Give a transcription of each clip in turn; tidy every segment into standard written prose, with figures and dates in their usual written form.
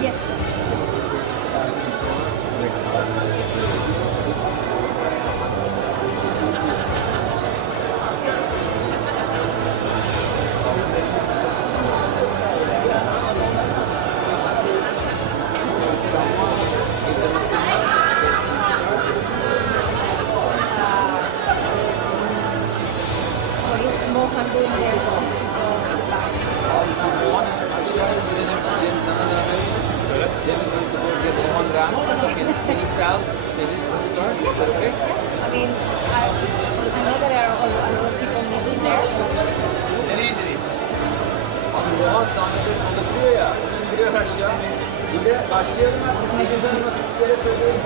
Yes. I mean, I know that there are a lot of people missing there. Nereye indireyim? Abi Rohan sahnede konuşuyor ya. İndiriyor aşağı. Bir de başlayalım artık. Ne güzel nasıl sizlere söylüyorum.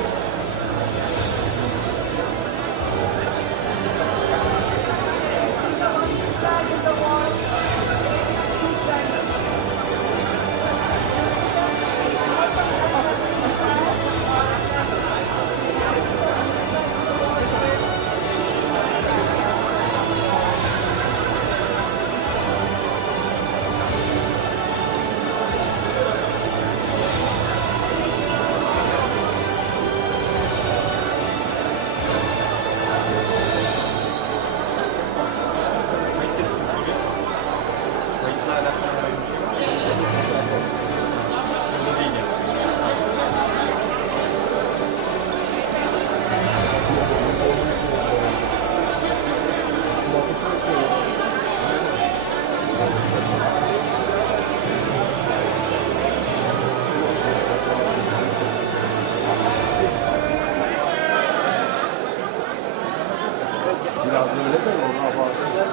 Biraz böyle de ona fazla.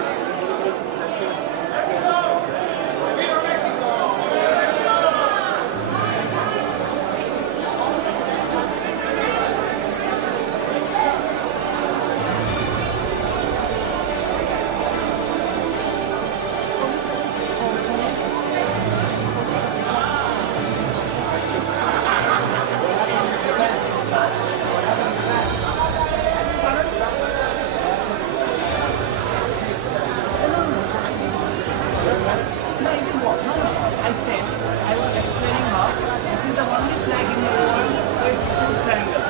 I said, I was explaining how this is the only flag in the world with two triangles.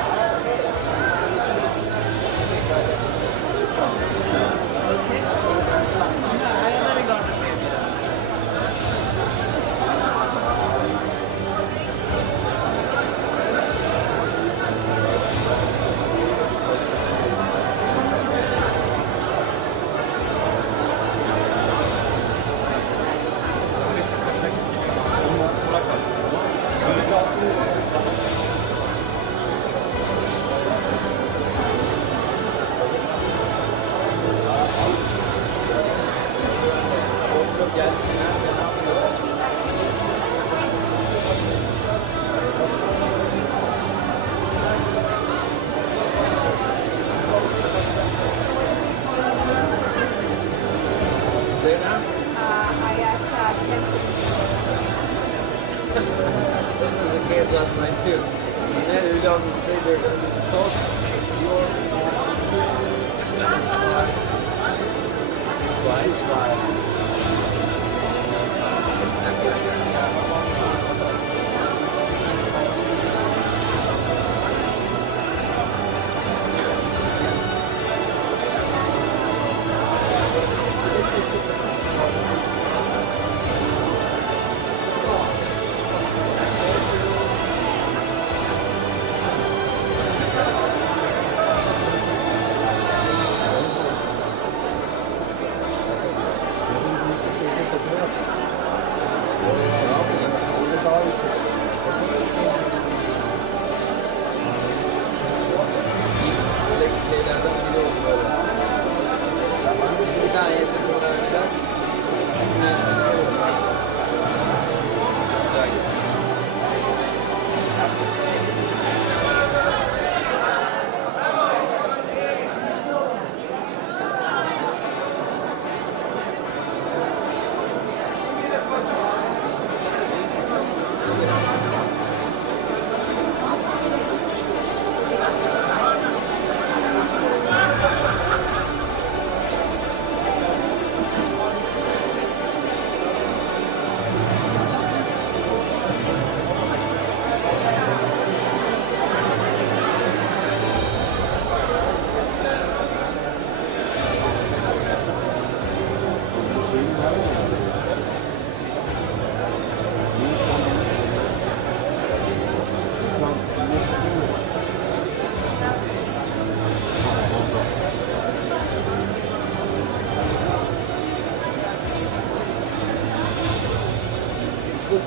Okay? I already got the page. There now? I asked him. That was the case last night too. And then we got to stay there to talk. Fine.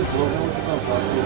İşte programımızdan farklı.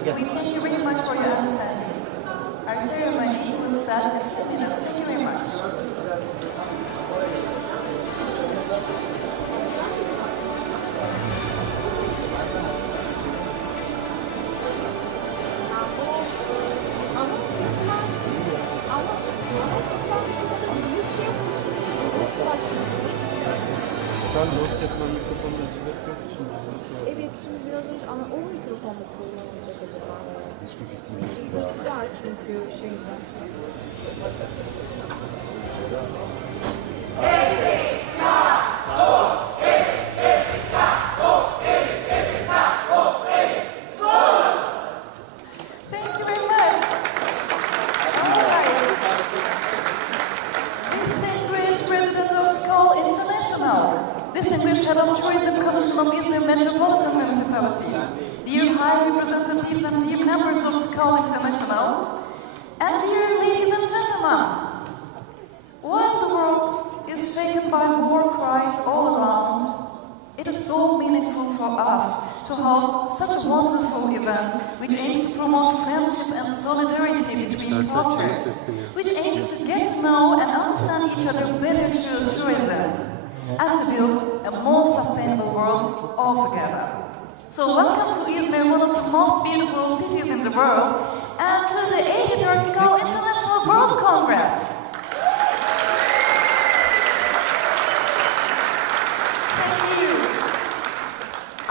Thank you very much for your understanding. Our ceremony will start in a few minutes. Thank you very much. Sen dört yapılan mikrofonla cızırt yok şimdi. Evet, şimdi biraz önce ama o mikrofonla kullanılacak acaba? Hiçbir fikrim yok. Hiç var çünkü şeyde. Thank you very much. All right. Distinguished President of Skål International, distinguished Head of Tourism Commission of Izmir Metropolitan Municipality, dear High Representatives and dear members of Skål International, and dear ladies and gentlemen, while the world is shaken by war cries all around, it is so meaningful for us to host such a wonderful event which aims to promote friendship and solidarity between cultures, which aims to get to know and understand each other better through tourism, and to build a more sustainable world altogether. So welcome to Izmir, one of the most beautiful cities in the world, and to the 83rd Skål International World Congress.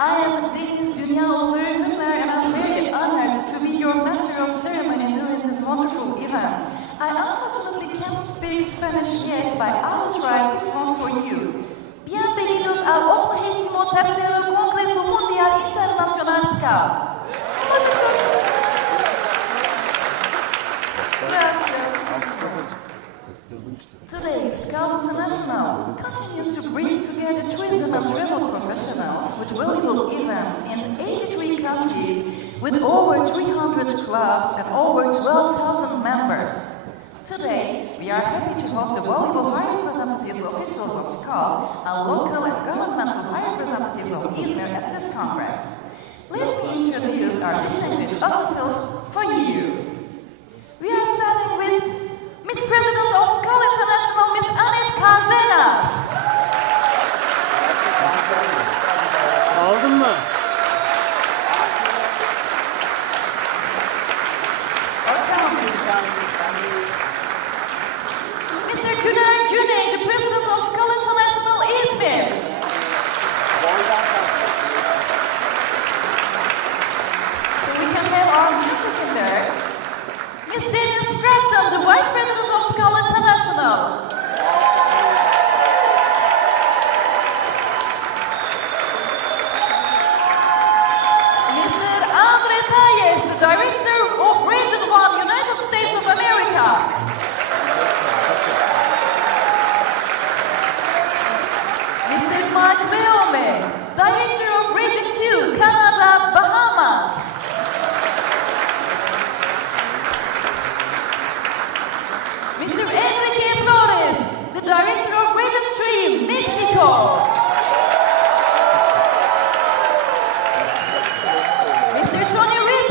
I am Deniz Dünyaoğlu Hüner, and I'm very honored to be your master of ceremony during this wonderful event. I unfortunately can't speak Spanish yet, but I will try this one for you. Bienvenidos al 83º Congreso Mundial Internacional Skål. Gracias. Today, Skål International continues to bring together tourism and travel professionals with valuable events in 83 countries with over 300 clubs and over 12,000 members. Today, we are happy to host the valuable high representatives officials of Skål and local and governmental high representatives of Izmir at this congress. Let's introduce our distinguished officials for you. We are starting with Miss President of Skål International, Miss Anet Cardenas. Aldın mı? Mr. Güner Güney, the President of Skål International, Izmir. So we can have our music in there.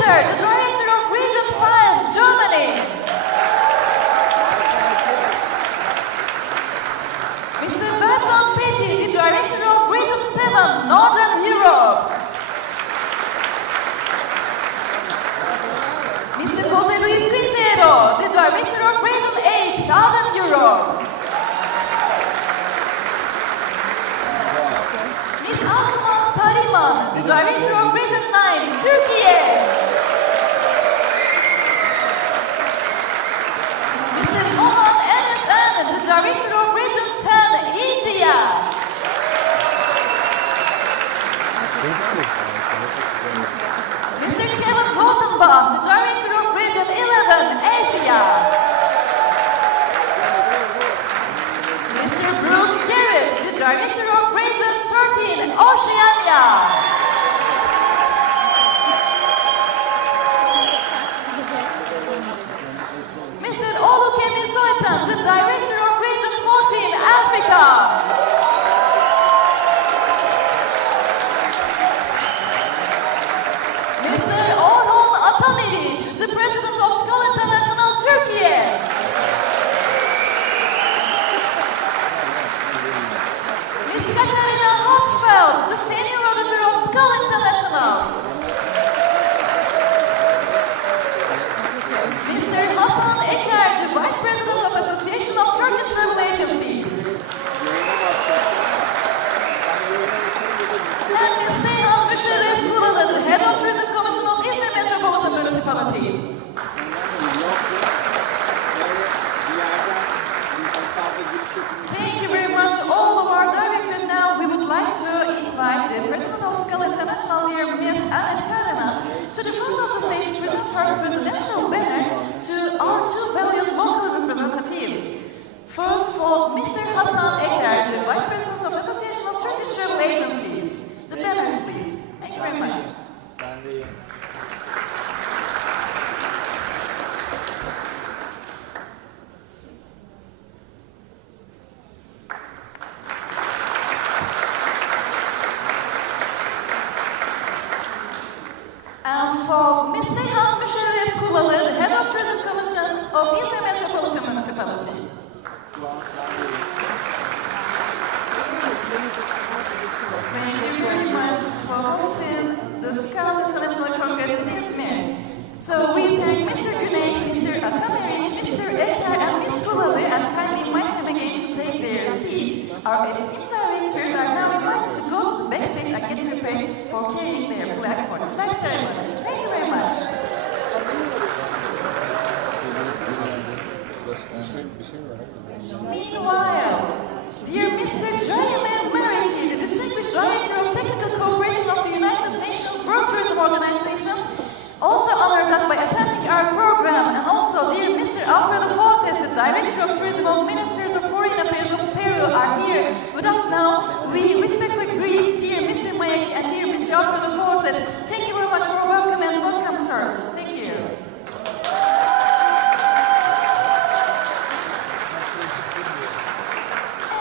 Peter, the Director of Region 5, Germany. Mr. Bertrand Petit, the Director of Region 7, Northern Europe. Mr. Jose Luis Quintero, the Director of Region 8, Southern Europe. Ms. Asuman Tariman, the Director of Region 9, Türkiye. Mr. Mohan Enes, the Director of Region 10, India. Mr. Kevin Rothenbach, the Director of Region 11, Asia. Mr. Bruce Garrett, the Director of Region 13, Oceania. Mr. Olukemi Soitan, the Director of Region 14, Africa. Mr. Orhun Atamiric, the President of Skål International, Türkiye. Ms. Katarina Hochfeld, the Senior Auditor of Skål International. Mr. Hasan Eker, the Vice President of Association of Turkish Travel Agencies. And Ms. Seyhan Müşerref Kulalı, the Head of Tourism Commission of Izmir Metropolitan Municipality. Thank you very much to all of our directors. Now we would like to invite the President of Skål International here, Ms. Annette Karanas, to the front of the stage to present her presidential banner to our two valued local representatives. First for Mr. Hasan Eker, the Vice President of Association of Turkish Travel Agencies. The banners, please. Thank you very much. And for Ms. Seyhan Müşerref Kulalı, the Head of Tourism Commission of Izmir Metropolitan Municipality. Thank you very much for hosting the Skål International Congress in Izmir. So we thank Mr. Güney, Mr. Atamiric, Mr. Eker, and Ms. Kulalı, and kindly invite them again to take their seats. Our esteemed directors are now invited to go to the backstage and get prepared for carrying their flags for the flag ceremony. Thank you very much. Meanwhile, dear Mr. Jaime Meriki, the Distinguished Director of Technical Cooperation of the United Nations World Tourism Organization, also honored us by attending our program, and also dear Mr. Alfredo Fortes, the Director of Tourism of Ministers of Foreign Affairs of Peru, are here with us now. We respectfully greet dear Mr. Mayek and dear Mr. Alfredo Fortes. Thank you very much for welcome and welcome, sirs. Thank you.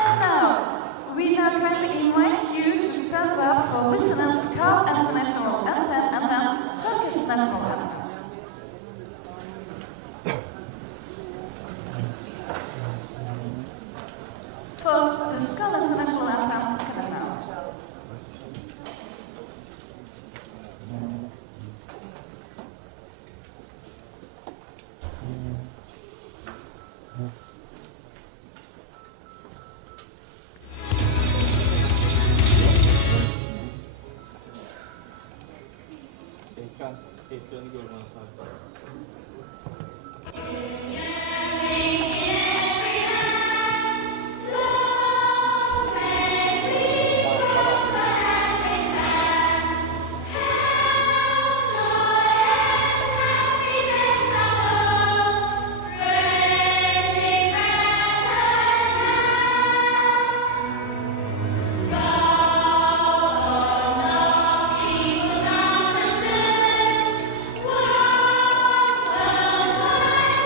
And now, we now kindly invite you to stand up for listening to Skål International Anthem and then Turkish National Anthem. First, the Skål International Anthem coming now. Ekranı görmen lazım.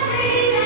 Free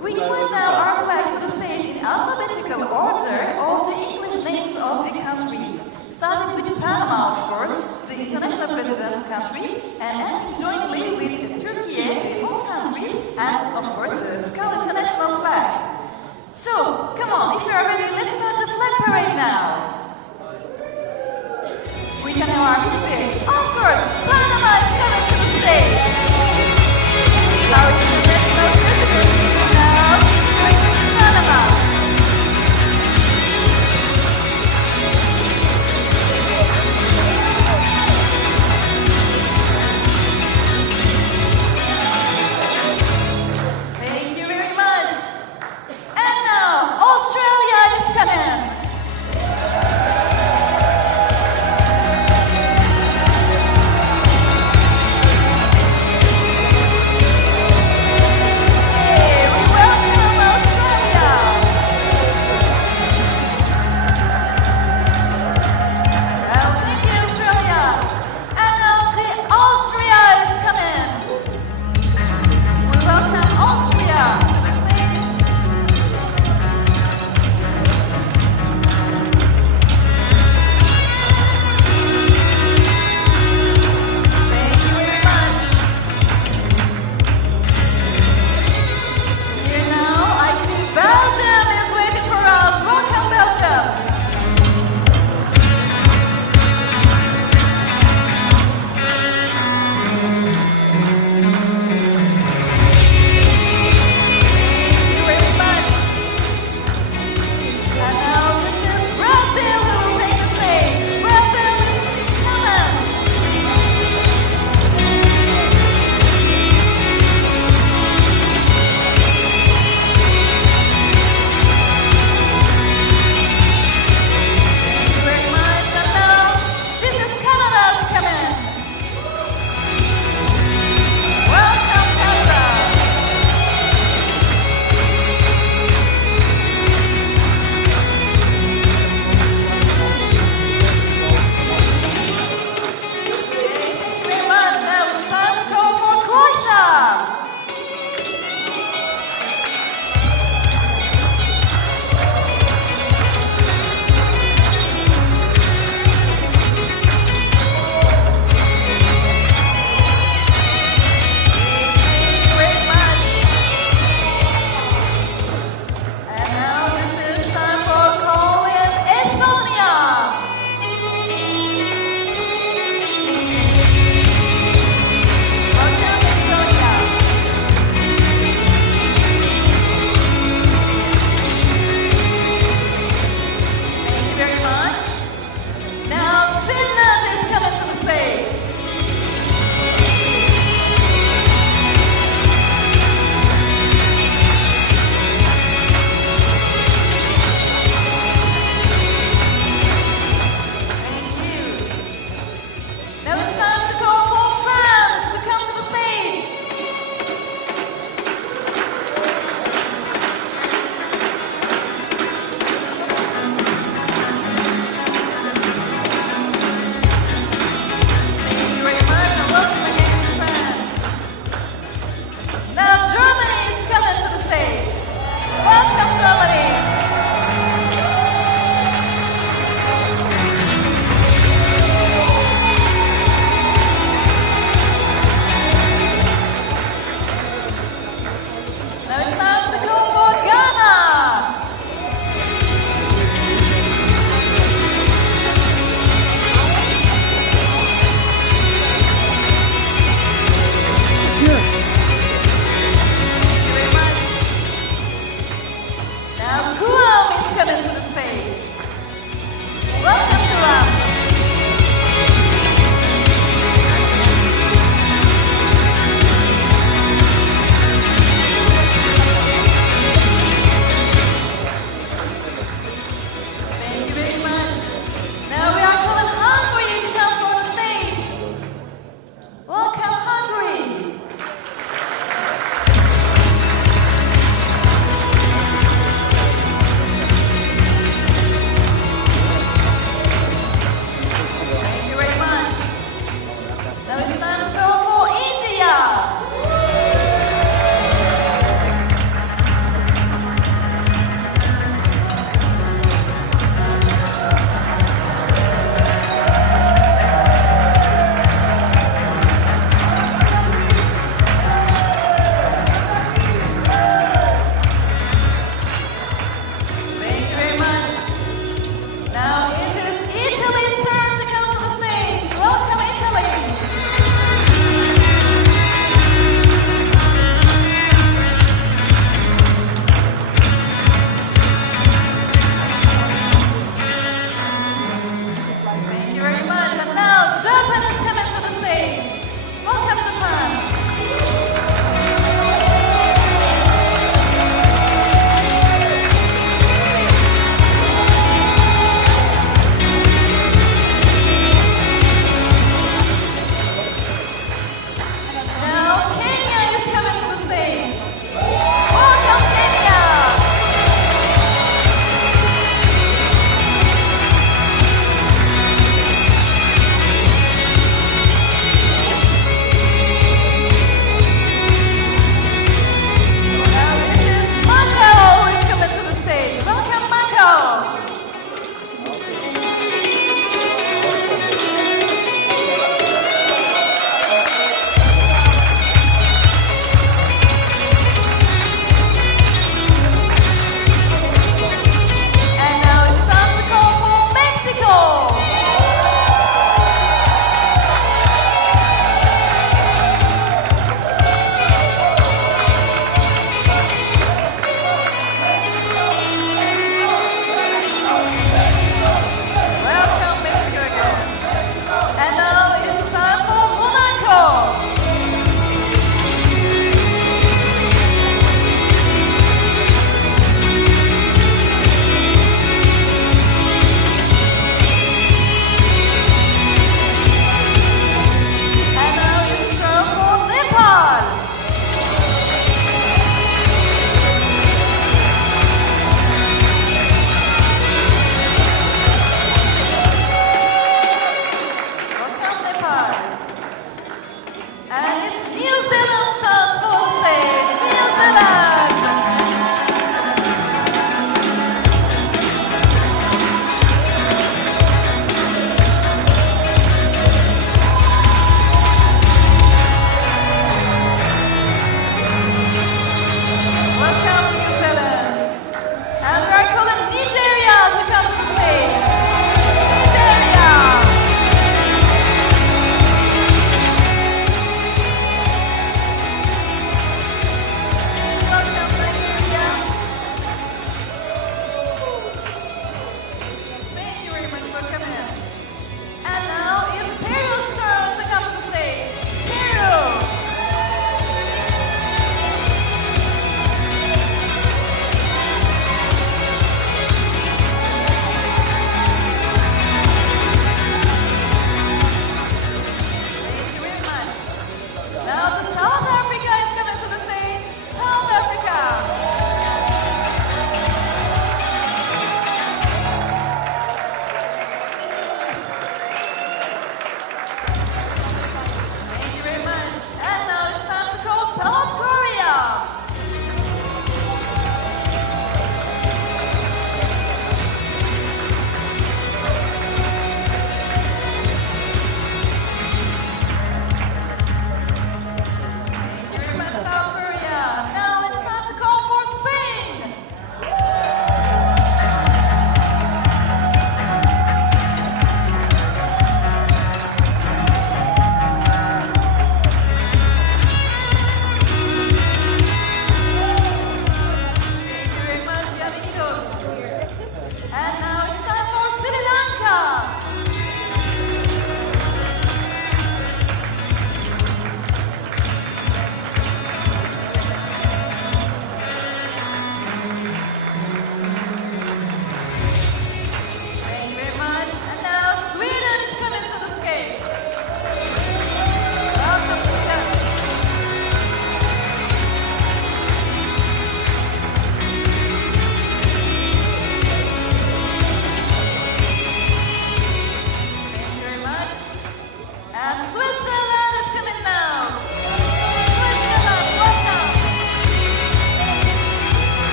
We put now our flags to the stage in alphabetical order of the English names of the countries. Starting with Panama, of course, the international president's country, and ending jointly with Türkiye, the host country, and of course the Skål international flag. So, come on, if you are ready, let's start the flag parade now. We can have our music. Of course, Panama is coming to the stage. Our international president is now going to Panama. Thank you very much. And now, Australia is coming.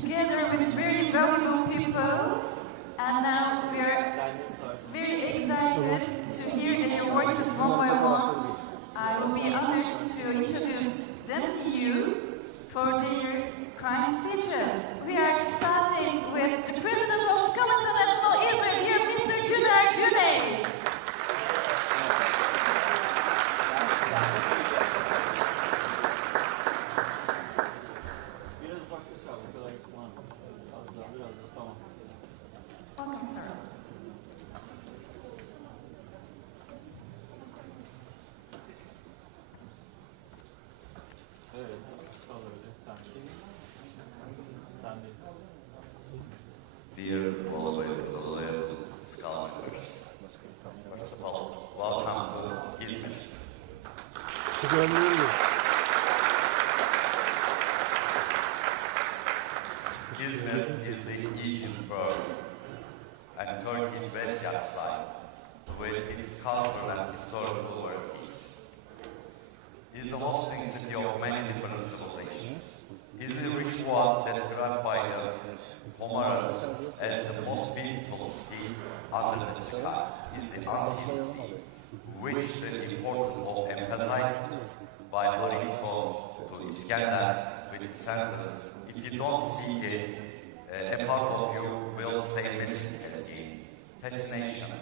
together with very valuable people. And now we are very excited to hear their voices one by one. I will be honored to introduce them to you for their kind speeches. We are starting with the President of Skål International Izmir, dear Mr. Güner Güney. Welcome, sir. Dear beloved Skål members, first of all, welcome to Izmir. Izmir is the Aegean pearl and Turkey's Vesya side, with its cultural and historical workings. It is the hosting city of many different civilizations. Izmir, which was described by the Homerus as the most beautiful city under the sky, is the unseen sea, which the importance of emphasized by Aristotle to Iskender with the sentence, if you don't see it, a part of you will stay missing as a fascination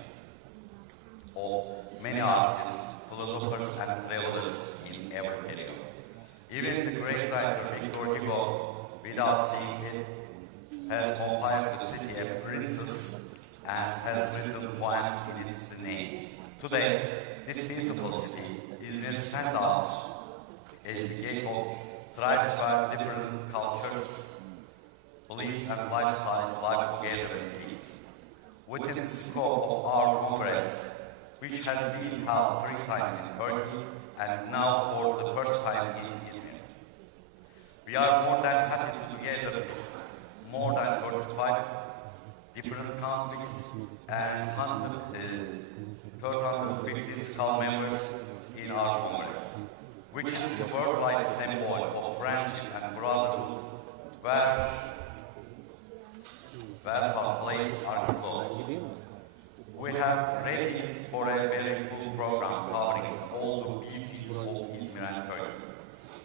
of many artists, philosophers and travelers in every period. Even the great writer Victor Hugo, without seeing it, has compared the city a princess and has written poems in its name. Today, this beautiful city is near standouts as the gate of tribes where different cultures, beliefs and lifestyles live together in peace. Within the scope of our Congress, which has been held 3 times in Turkey and now for the first time in Izmir, we are more than happy to gather more than 35 different countries and 150 Skål members in our Congress, which is a worldwide symbol of friendship and brotherhood where our places are close. We have ready for a very full program covering all the beauties of Izmir and Turkey.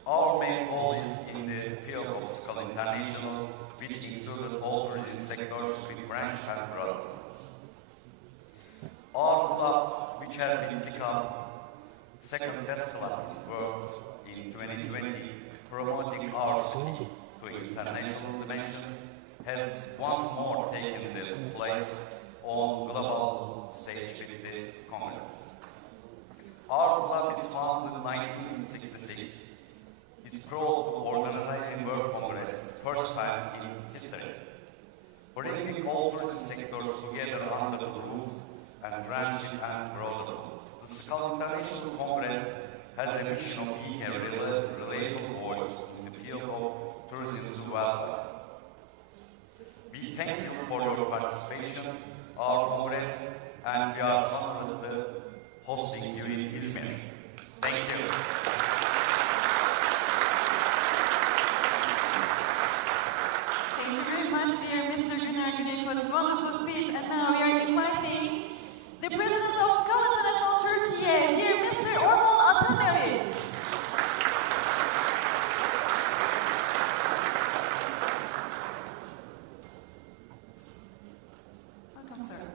Our main goal is in the field of Skål International, which included all tourism sectors with French and brotherhood. Our club, which has been picked up second best club in the world in 2020, promoting our city to international dimension, has once more taken the place on global stage with the Congress. Our club is founded in 1966. Its growth to organizing World Congress, first time in history, bringing all tourism sectors together under the roof and friendship and brotherhood. The Skål International Congress has a mission of being a relatable voice in the field of tourism's welfare. We thank you for your participation, our Congress, and we are honored with hosting you in Izmir. Thank you. Thank you very much, dear Mr. Güner Güney, for this wonderful speech. And now we are inviting the President of Skål International Türkiye, dear Mr. Orhun Atamevic. Welcome, sir.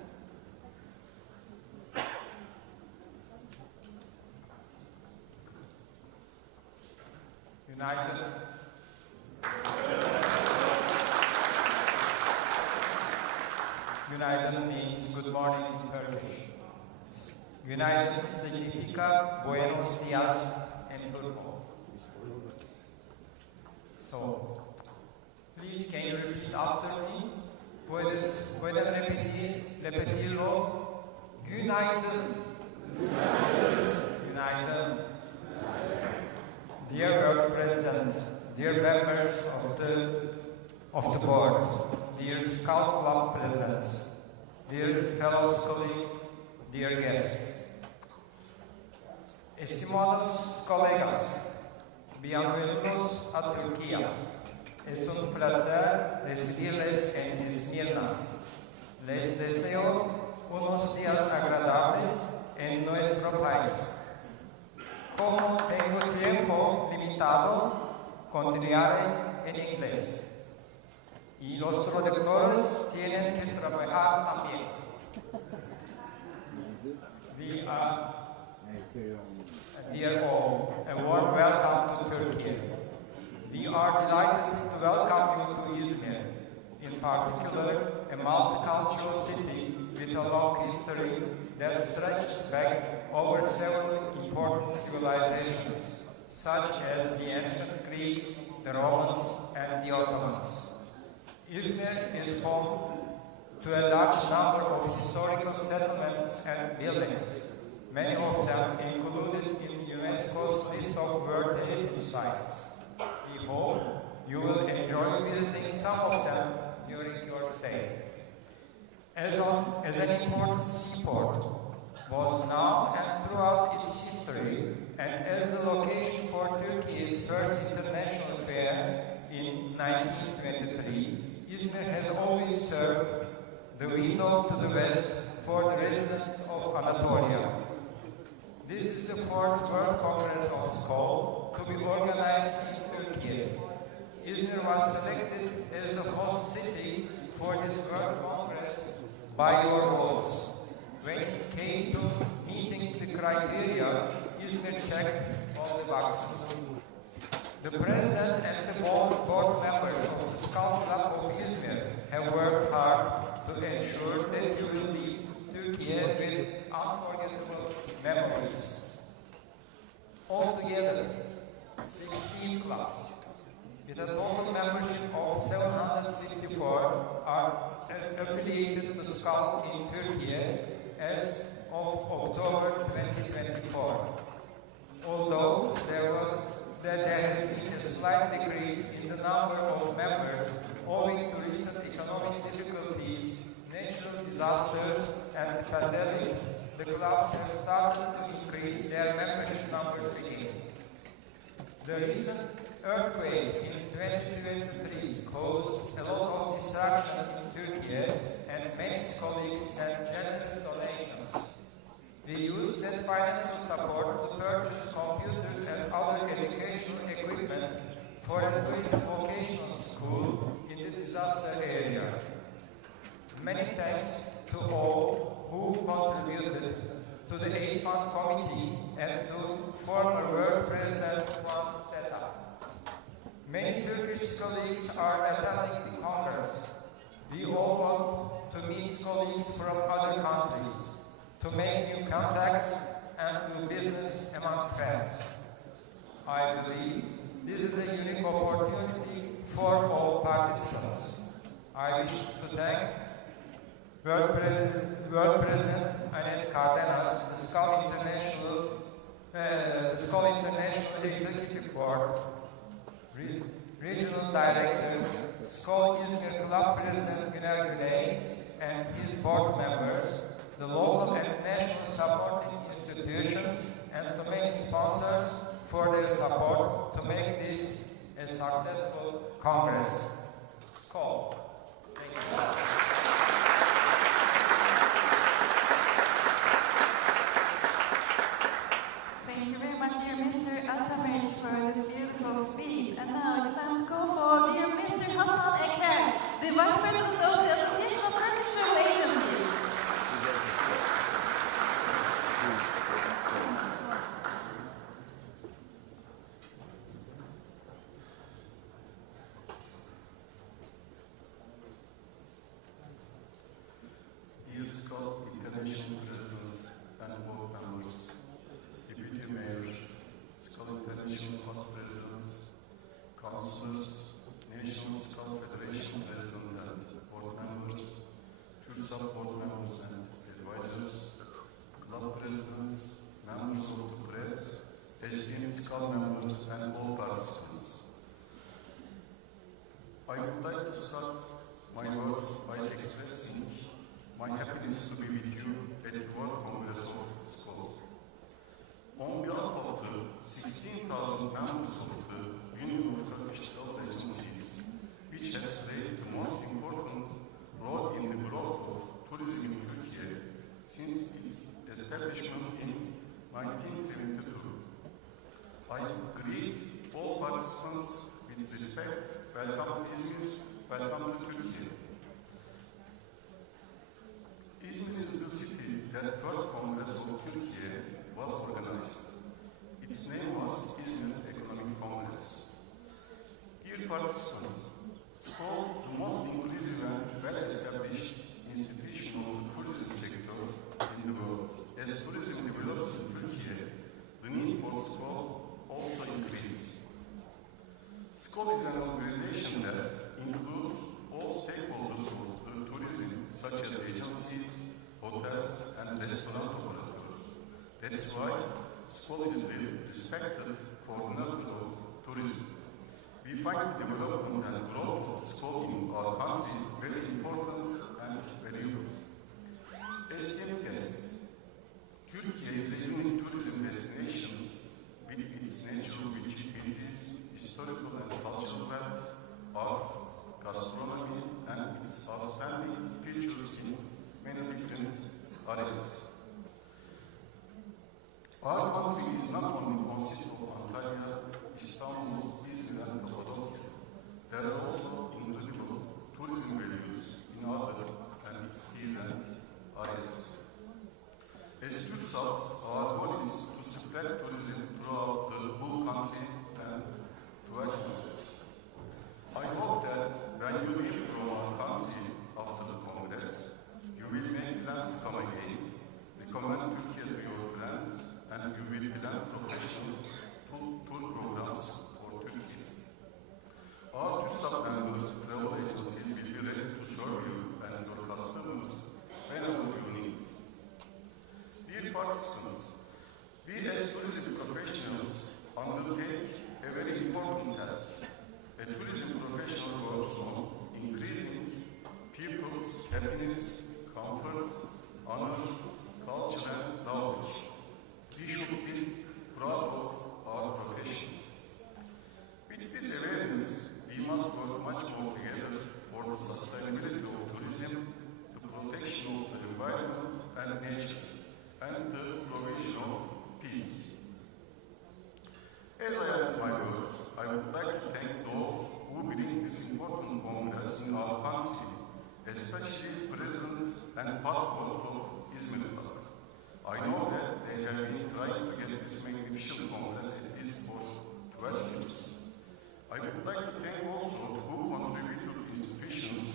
United. Günaydın means good morning in Turkish. Günaydın significa buenos días in Turco. So, please can you repeat after me? Pueden repetirlo? Günaydın. Günaydın. Dear World President, dear members of the board, dear Skål Club presidents, dear fellow colleagues, dear guests. Estimados colegas, bienvenidos a Turquía. Es un placer recibirles en Izmir. Les deseo unos días agradables en nuestro país. Como tengo tiempo limitado, continuaré en inglés. Y los traductores tienen que trabajar también. We are, dear all, a warm welcome to Turkey. We are delighted to welcome you to Izmir, in particular a multicultural city with a long history that stretches back over several important civilizations, such as the ancient Greeks, the Romans, and the Ottomans. Izmir is home to a large number of historical settlements and buildings, many of them included in UNESCO's list of World Heritage Sites. We hope you will enjoy visiting some of them during your stay. As an important seaport, was now and throughout its history, and as the location for Turkey's first international fair in 1923, Izmir has always served the window to the west for the residents of Anatolia. This is the fourth World Congress of Skål to be organized in Turkey. Izmir was selected as the host city for this World Congress by your votes. When it came to meeting the criteria, Izmir checked all the boxes. The President and the board members of the Skål Club of Izmir have worked hard to ensure that you will leave Turkey with unforgettable memories. Altogether, 16 clubs, with a total membership of 754, are affiliated to Skål in Turkey as of October 2024. Although there has been a slight decrease in the number of members owing to recent economic difficulties, natural disasters, and the pandemic, the clubs have started to increase their membership numbers again. The recent earthquake in 2023 caused a lot of distraction in Turkey, and many colleagues sent generous donations. We used that financial support to purchase computers and other educational equipment for a tourism vocational school in the disaster area. Many thanks to all who contributed to the Aid Fund Committee and to former World President Fund setup. Many Turkish colleagues are attending the Congress. We all want to meet colleagues from other countries, to make new contacts and do business among friends. I believe this is a unique opportunity for all participants. I wish to thank World President Annette Cardenas, the Skål International Executive Board, Regional Directors, Skål Izmir Club President Güner Güney and his board members, the local and national supporting institutions, and to many sponsors for their support to make this a successful Congress. Skål. Thank you. Thank you very much, dear Mr. Atamir, for this beautiful speech. And now it's time to go for dear Mr. Hasan Eker, the Vice President of the Association of Turkish Travel Agencies. Dear Skål International President and board members, Deputy Mayor, Skål International Past Presidents, Councillors, National Skål Federation President and board members, TÜRSAP board members and advisors, club presidents, members of the press, esteemed Skål members and all participants. I would like to start my words by expressing my happiness to be with you at the World Congress of Skål. On behalf of the 16,000 members of the Union of Turkish Travel Agencies which has played the most important role in the growth of tourism in Türkiye since its establishment in 1972. I greet all participants with respect. Welcome to Izmir, welcome to Türkiye. Izmir is the city that first Congress of Türkiye was organized. Its name was Izmir Economic Congress. Dear participants, Skål, the most inclusive and well-established institution of the tourism sector in the world. As tourism develops in Türkiye, the need for Skål also increases. Skål is an organization that includes all stakeholders of the tourism, such as agencies, hotels, and restaurant operators. That's why Skål is the respected coordinator of tourism. We find the development and growth of Skål in our country very important and very good. Esteemed guests, Türkiye is a unique tourism destination with its natural beauties, historical and cultural wealth, art, gastronomy, and its outstanding features in many different areas. Our country is not only consists of Antalya, Istanbul, Izmir, and Cappadocia. There are also incredible tourism values in other and seas and areas. As TÜRSAP, our goal is to spread tourism throughout the whole country and to excellence. I hope that when you leave from our country after the Congress, you will make plans to come again, recommend Türkiye to your friends, and you will plan professional tour programs for Türkiye. Our TÜRSAP members, travel agencies will be ready to serve you and your customers whenever you need. Dear participants, we as tourism professionals undertake a very important task. A tourism professional works on increasing people's happiness, comfort, honor, culture, and knowledge. We should be proud of our profession. With this awareness, we must work much more together for the sustainability of tourism, the protection of the environment and nature, and the provision of peace. As I end my words, I would like to thank those who bring this important congress in our country, especially President and passports of Izmir. I know that they have been trying to get this magnificent congress at least for 12 years. I would like to thank also who contributed to institutions,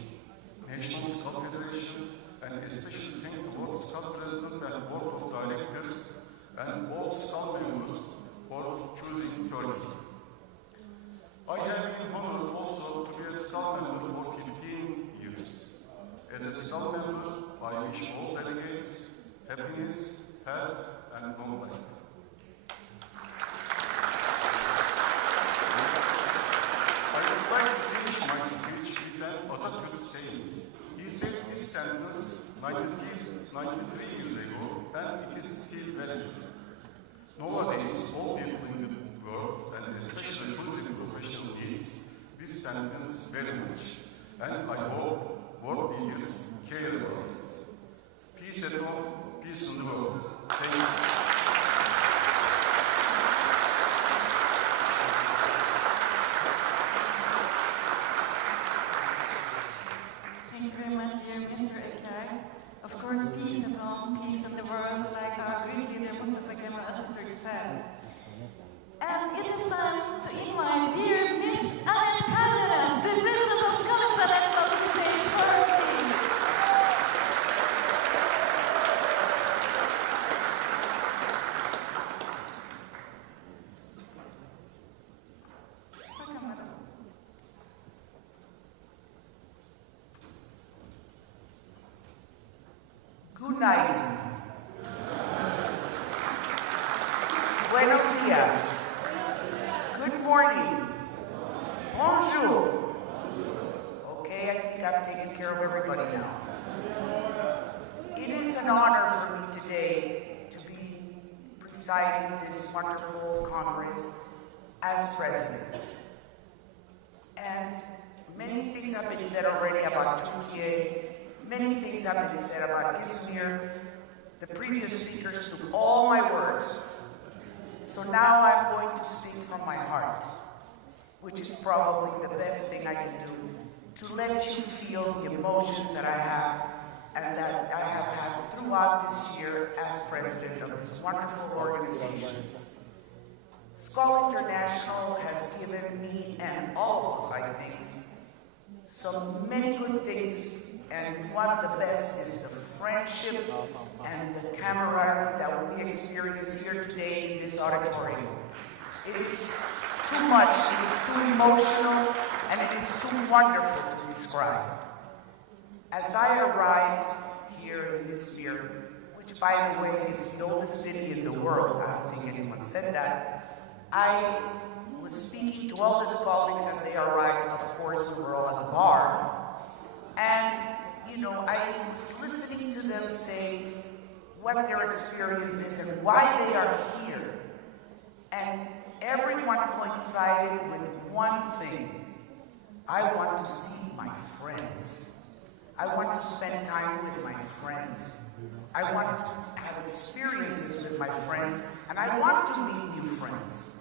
National Skål Federation, and especially thank the World Skål President and Board of Directors and all Skål members for choosing Turkey. I have been honored also to be a Skål member for 15 years. As a Skål member, I wish all delegates happiness, health, and long life. I would like to finish my speech with an Atatürk saying. He said this sentence 93 years ago, and it is still valid. Nowadays, all people in the world, and especially tourism professional, needs this sentence very much. And I hope world leaders care about it. Peace at home, peace in the world. Thank you. Thank you very much, dear Mr. Eker. Of course, peace at home, peace in the world, like our great leader Mustafa Kemal Atatürk said. And it is time to invite dear Miss Anne Kalleras, the President of Skål International, to the stage for her speech. Welcome, madam. Good night. Buenos dias. Good morning. Bonjour. Okay, I think I've taken care of everybody now. It is an honor for me today to be presiding this wonderful Congress as president. And Many things have been said already about Türkiye. Many things have been said about Izmir. The previous speakers took all my words. So now I'm going to speak from my heart, which is probably the best thing I can do to let you feel the emotions that I have and that I have had throughout this year as president of this wonderful organization. Skål International has given me and all of us, I think, so many good things, and one of the best is the friendship and the camaraderie that we experience here today in this auditorium. It is too much, it is too emotional, and it is too wonderful to describe. As I arrived here in Izmir, which by the way is the oldest city in the world, I don't think anyone said that, I was speaking to all the colleagues as they arrived. Of course, we were all at the bar. And, you know, I was listening to them say what their experience is and why they are here. And everyone coincided with one thing. I want to see my friends. I want to spend time with my friends. I want to have experiences with my friends. And I want to meet new friends.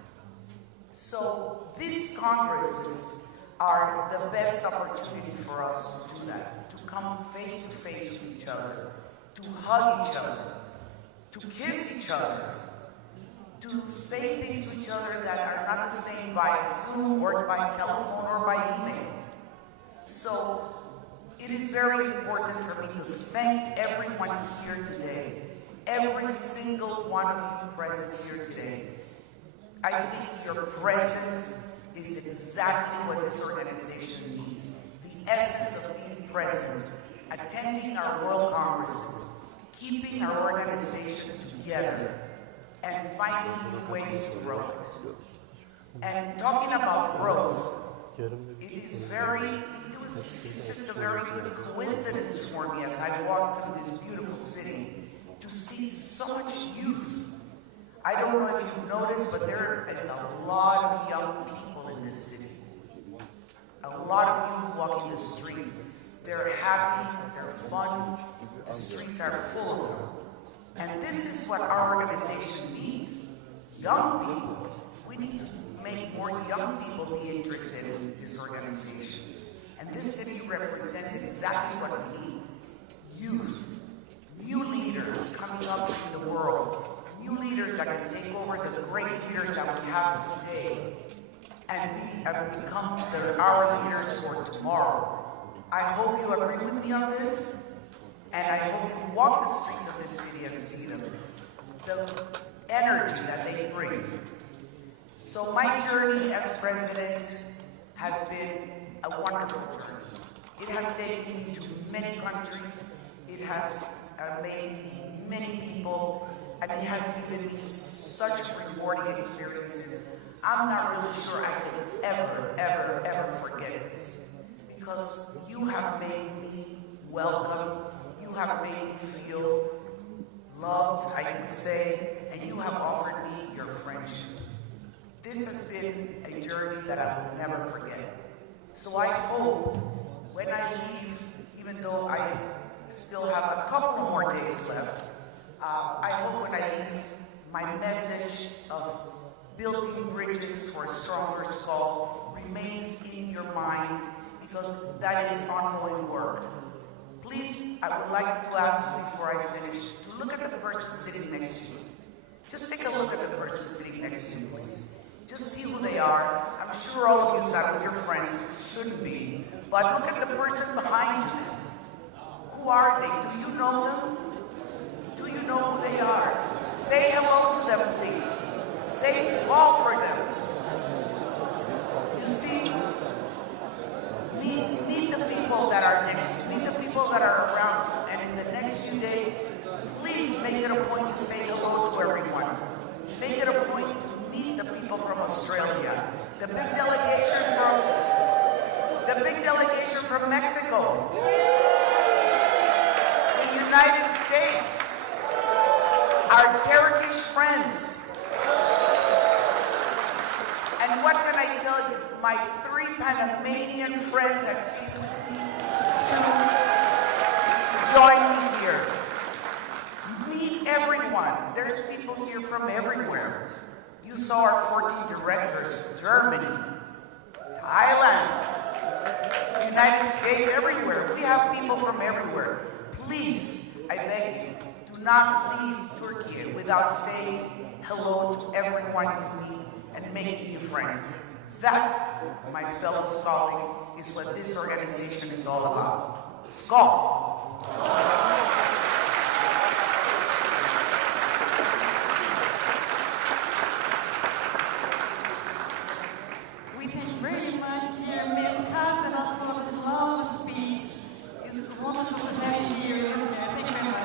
So these congresses are the best opportunity for us to do that, to come face to face with each other, to hug each other, to kiss each other, to say things to each other that are not the same by Zoom or by telephone or by email. So it is very important for me to thank everyone here today, every single one of you present here today. I think your presence is exactly what this organization needs. The essence of being present, attending our World Congresses, keeping our organization together, and finding new ways to grow it. And talking about growth, it's just a very good coincidence for me as I walked through this beautiful city to see so much youth. I don't know if you've noticed, but there is a lot of young people in this city. A lot of youth walking the streets. They're happy, they're fun, the streets are full of them. And this is what our organization needs. Young people. We need to make more young people be interested in this organization. And this city represents exactly what we need. Youth, new leaders coming up in the world. New leaders that can take over the great leaders that we have today and become our leaders for tomorrow. I hope you agree with me on this, and I hope you walk the streets of this city and see them. The energy that they bring. So my journey as president has been a wonderful journey. It has taken me to many countries. It has made me many people. And it has given me such rewarding experiences. I'm not really sure I could ever forget this. Because you have made me welcome. You have made me feel loved, I would say. And you have offered me your friendship. This has been a journey that I will never forget. So I hope when I leave, even though I still have a couple more days left, I hope when I leave, my message of building bridges for a stronger Skål remains in your mind, because that is ongoing work. Please, I would like to ask you before I finish to look at the person sitting next to you. Just take a look at the person sitting next to you, please. Just see who they are. I'm sure all of you sat with your friends, shouldn't be, but look at the person behind you. Who are they? Do you know them? Do you know who they are? Say hello to them, please. Say Skål for them. You see, meet the people that are next to you. Meet the people that are around you. And in the next few days, please make it a point to say hello to everyone. Make it a point to meet the people from Australia. The big delegation from Mexico. The United States. Our Turkish friends. And what can I tell you? My 3 Panamanian friends that came with me to join me here. Meet everyone. There's people here from everywhere. You saw our 14 directors, Germany, Thailand, United States, everywhere. We have people from everywhere. Please, I beg you, do not leave Turkey without saying hello to everyone you meet and making new friends. That, my fellow colleagues, is what this organization is all about. Skål! We thank very much dear Ms. Cárdenas for this long speech. It's wonderful to have you here, isn't it? Thank you very much.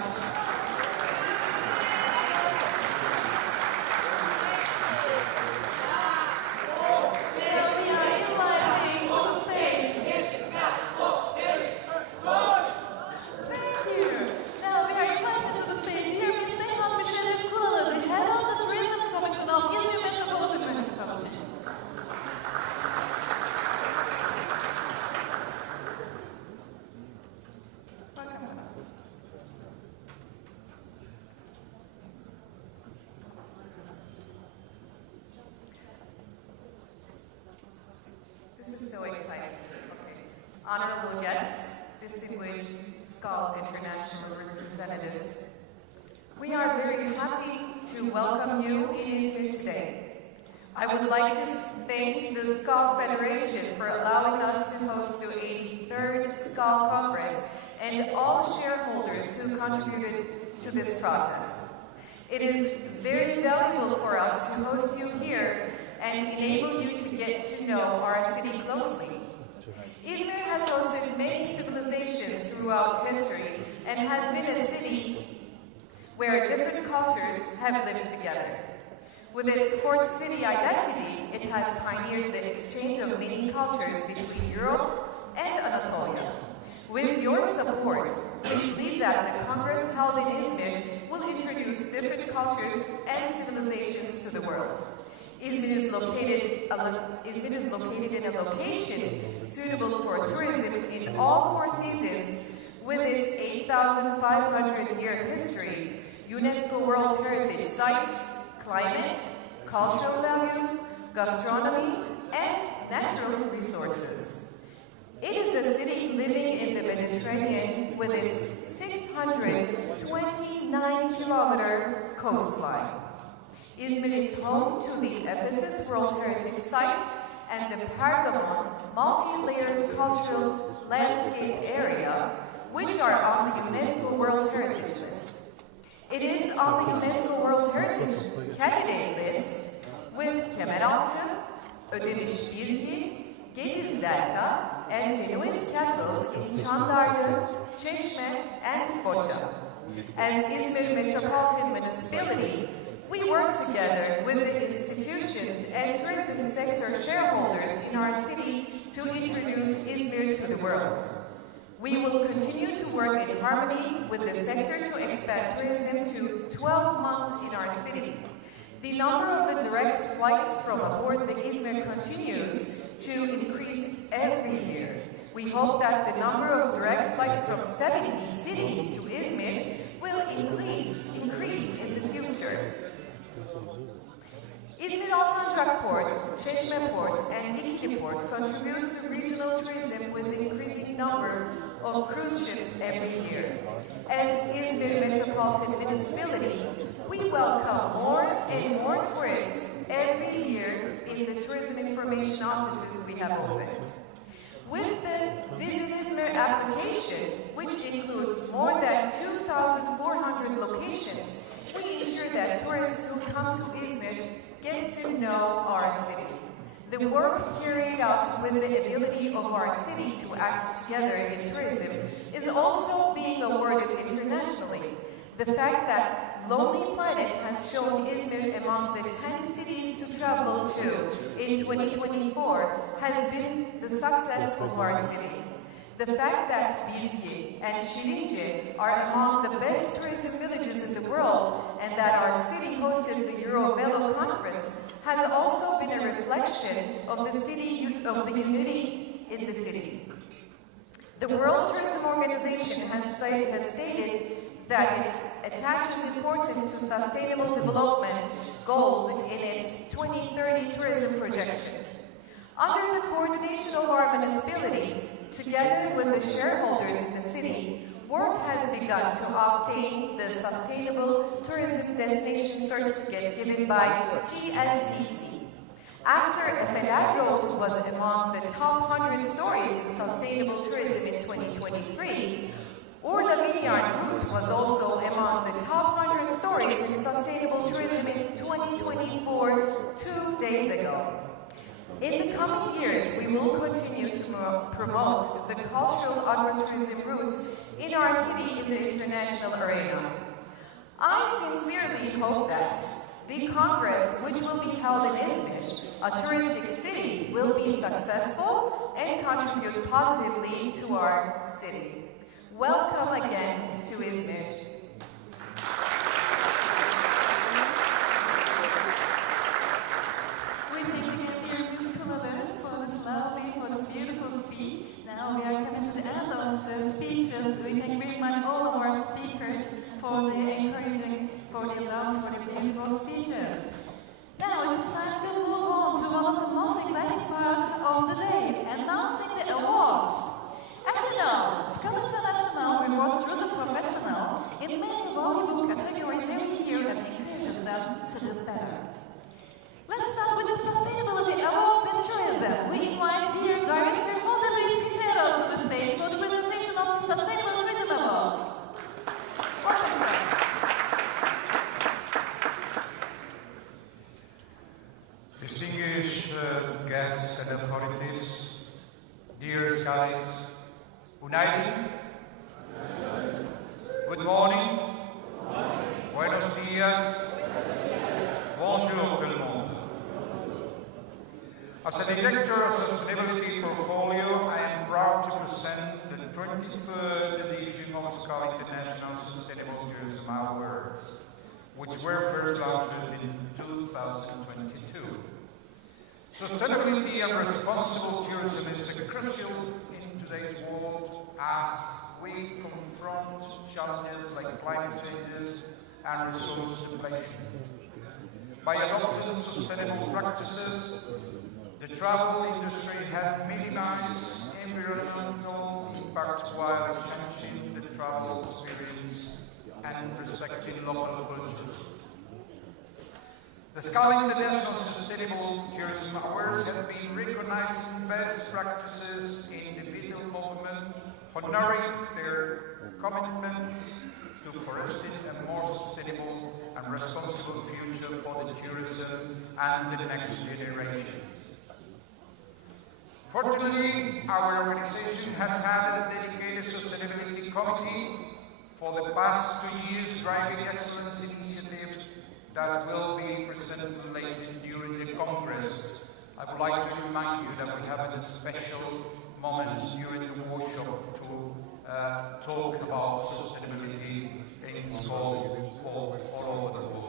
So exciting. Honorable guests, distinguished Skål International representatives, we are very happy to welcome you in Izmir today. I would like to thank the Skål Federation for allowing us to host the 83rd Skål Congress and all shareholders who contributed to this process. It is very valuable for us to host you here and enable you to get to know our city closely. Izmir has hosted many civilizations throughout history and has been a city where different cultures have lived together. With its port city identity, it has pioneered the exchange of many cultures between Europe and Anatolia. With your support, we believe that the Congress held in Izmir will introduce different cultures and civilizations to the world. Izmir is located in a location suitable for tourism in all 4 seasons, with its 8,500-year history, UNESCO World Heritage Sites, climate, cultural values, gastronomy, and natural resources. It is a city living in the Mediterranean with its 629-kilometer coastline. Izmir is home to the Ephesus World Heritage Site and the Pergamon multi-layered cultural landscape area, which are on the UNESCO World Heritage List. It is on the UNESCO World Heritage candidate list with Kemeraltı, Ödemişbilgi, Gediz Delta, and Genoese castles in Çandarlı, Çeşme, and Foça. As Izmir Metropolitan Municipality, we work together with the institutions and tourism sector shareholders in our city to introduce Izmir to the world. We will continue to work in harmony with the sector to expand tourism to 12 months in our city. The number of the direct flights from aboard the Izmir continues to increase every year. We hope that the number of direct flights from 70 cities to Izmir will increase in the future. Izmir Alsancak Port, Çeşme Port, and Dikili Port contribute to regional tourism with an increasing number of cruise ships every year. As Izmir Metropolitan Municipality, we welcome more and more tourists every year in the tourism information offices we have opened. With the Visit Izmir application, which includes more than 2,400 locations, we ensure that tourists who come to Izmir get to know our city. The work carried out with the ability of our city to act together in tourism is also being awarded internationally. The fact that Lonely Planet has shown Izmir among the 10 cities to travel to in 2024 has been the success of our city. The fact that Bilgi and Şirince are among the best tourism villages in the world and that our city hosted the Eurovelo conference has also been a reflection of the unity in the city. The World Tourism Organization has stated that it attaches importance to sustainable development goals in its 2030 tourism projection. Under the coordination of our municipality, together with the shareholders in the city, work has begun to obtain the Sustainable Tourism Destination Certificate given by GSTC. After Efeler Road was among the top 100 stories in sustainable tourism in 2023, Urla Vineyard route was also among the top 100 stories in sustainable tourism in 2024, 2 days ago. In the coming years, we will continue to promote the cultural agritourism routes in our city in the international arena. I sincerely hope that the Congress, which will be held in Izmir, a touristic city, will be successful and contribute positively to our city. Welcome again to Izmir. We thank you, dear Ms. Kulalı, for this beautiful speech. Now we are coming to the end of the speeches. We thank very much all of our speakers for the encouraging, for the love, for the beautiful speeches. Now it's time to move on to one of the most exciting parts of the day, announcing the awards. As you know, Skål International rewards tourism professionals in many valuable categories every year and encourages them to do better. Let's start with the Sustainability Awards in Tourism. We invite dear Director Jose Luis Quintero to the stage for the presentation of the Sustainable Tourism Awards. Welcome, sir. Distinguished guests and authorities, dear colleagues, united. Good morning. Buenos dias. Bonjour tout le monde. As a Director of Sustainability Portfolio, I am proud to present the 23rd edition of Skål International Sustainable Tourism Awards, which were first launched in 2022. Sustainability and responsible tourism is crucial in today's world as we confront challenges like climate changes and resource depletion. By adopting sustainable practices, the travel industry has minimized environmental impact while enhancing the travel experience and respecting local cultures. The Skål International Sustainable Tourism Awards have been recognizing best practices in the digital movement, honoring their commitment to fostering a more sustainable and responsible future for the tourism and the next generation. Fortunately, our organization has had a dedicated sustainability committee for the past 2 years, driving excellence initiatives that will be presented later during the Congress. I would like to remind you that we have a special moment during the workshop to talk about sustainability in Skål all over the world.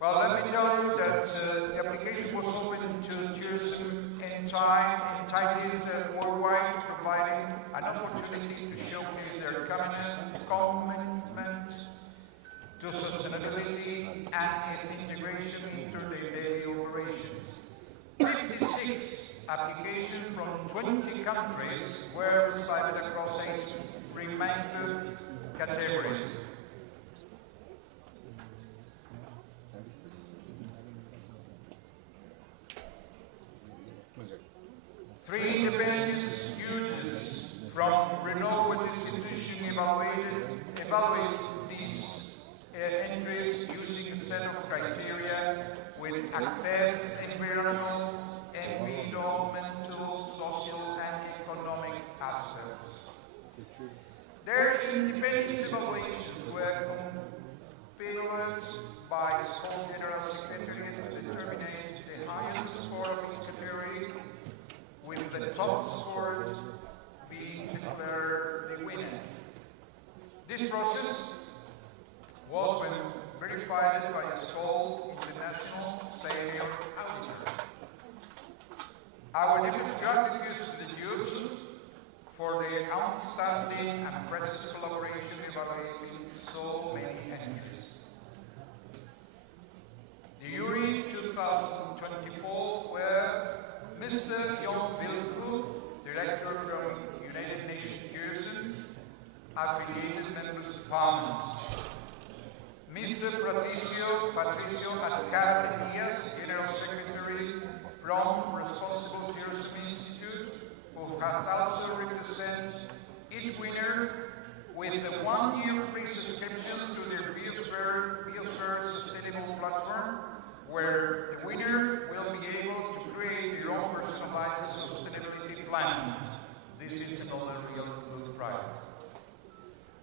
Well, let me tell you that the application was open to tourism entities worldwide, providing an opportunity to showcase their commitment to sustainability and its integration into their daily operations. 56 applications from 20 countries were recited across 8 remainder categories. Three independent users from renowned institutions evaluate these entries using a set of criteria with access, environmental, social, and economic aspects. Their independent evaluations were compiled by Skål General Secretary to determine the highest score of each category, with the top score being declared the winner. This process was verified by a Skål International Senior Auditor. Our deepest gratitude to the judge for their outstanding and precious collaboration evaluating so many entries. The jury 2024 were Mr. Jon Wilco, Director from United Nations Jerusalem, affiliated members of Parliament. Mr. Patricio Azcar Diaz, General Secretary from Responsible Tourism Institute, who has also represented each winner with a 1-year free subscription to their Biosphere Sustainable Platform, where the winner will be able to create their own personalized sustainability plan. This is another real good prize.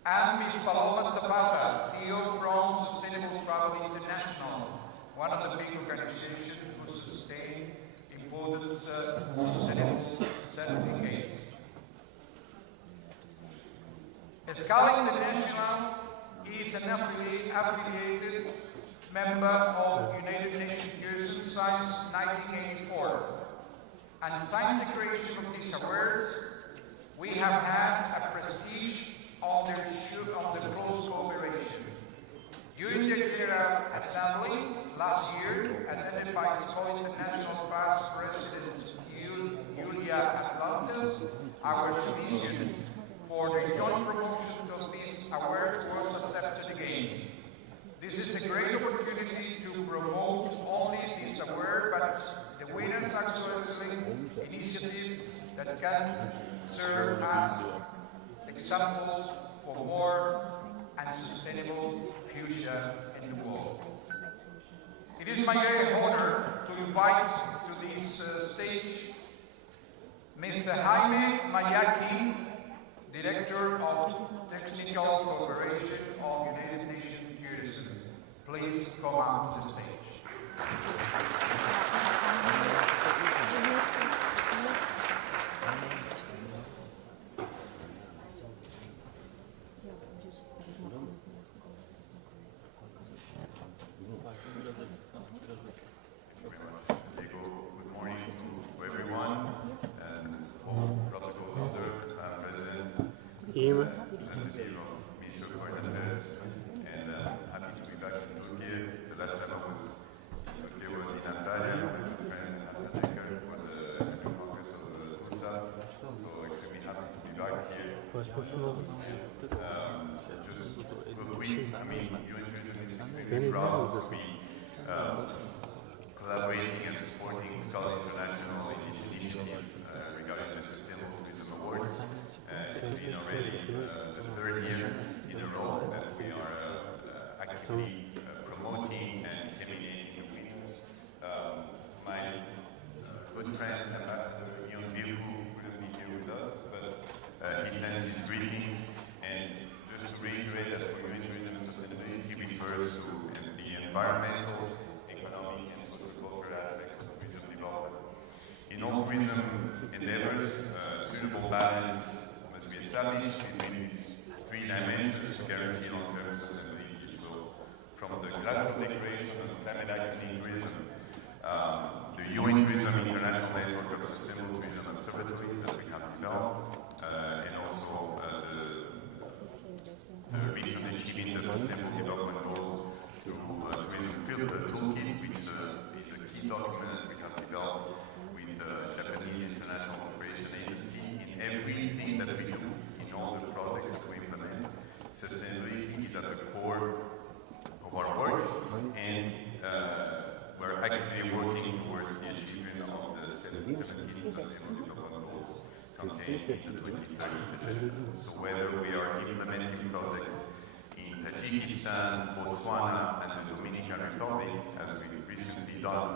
And Ms. Paloma Zapata, CEO from Sustainable Travel International, one of the big organizations who sustain important sustainable certificates. Skål International is an affiliated member of United Nations Jerusalem since 1984. And since the creation of these awards, we have had a prestige on the close cooperation. During the General Assembly last year, attended by Skål International past President Julia Atlantis, our vision for the joint promotion of these awards was accepted again. This is a great opportunity to promote only this award, but the winners actually initiative that can serve as examples for more and sustainable future in the world. It is my great honor to invite to this stage Mr. Jaime Mayaki, Director of Technical Cooperation of United Nations Jerusalem. Please come out to the stage. Good morning to everyone and all protocols observed. I'm President Representative of Ministry of Foreign Affairs, and happy to be back in Turkey. The last time I was in Turkey was in Antalya with my friend Hassan Decker for the Annual Congress of the TUSA, so extremely happy to be back here. Just real quick, I mean, you introduced me, very proud to be collaborating and supporting Skål International in this initiative regarding the Sustainable Tourism Awards. It's been already the third year in a row that we are actively promoting and disseminating the winners. My good friend, Ambassador Jon Wilco, couldn't be here with us, but he sends his greetings. And just to reiterate that for tourism and sustainability, he refers to the environmental, economic, and social aspects of tourism development. In all tourism endeavors, suitable balance must be established between these three dimensions to guarantee long-term sustainability. So, from the Glasgow Declaration on Climate Action in Tourism, the UN Tourism International Network of Sustainable Tourism Observatories that we have developed, and also the recent achieving the Sustainable Development Goals through Tourism Toolkit, which is a key document that we have developed with the Japanese International Cooperation Agency. In everything that we do, in all the projects that we implement, sustainability is at the core of our work, and we're actively working towards the achievement of the 17 Sustainable Development Goals contained in the 2030. So whether we are implementing projects in Tajikistan, Botswana, and the Dominican Republic, as we've recently done,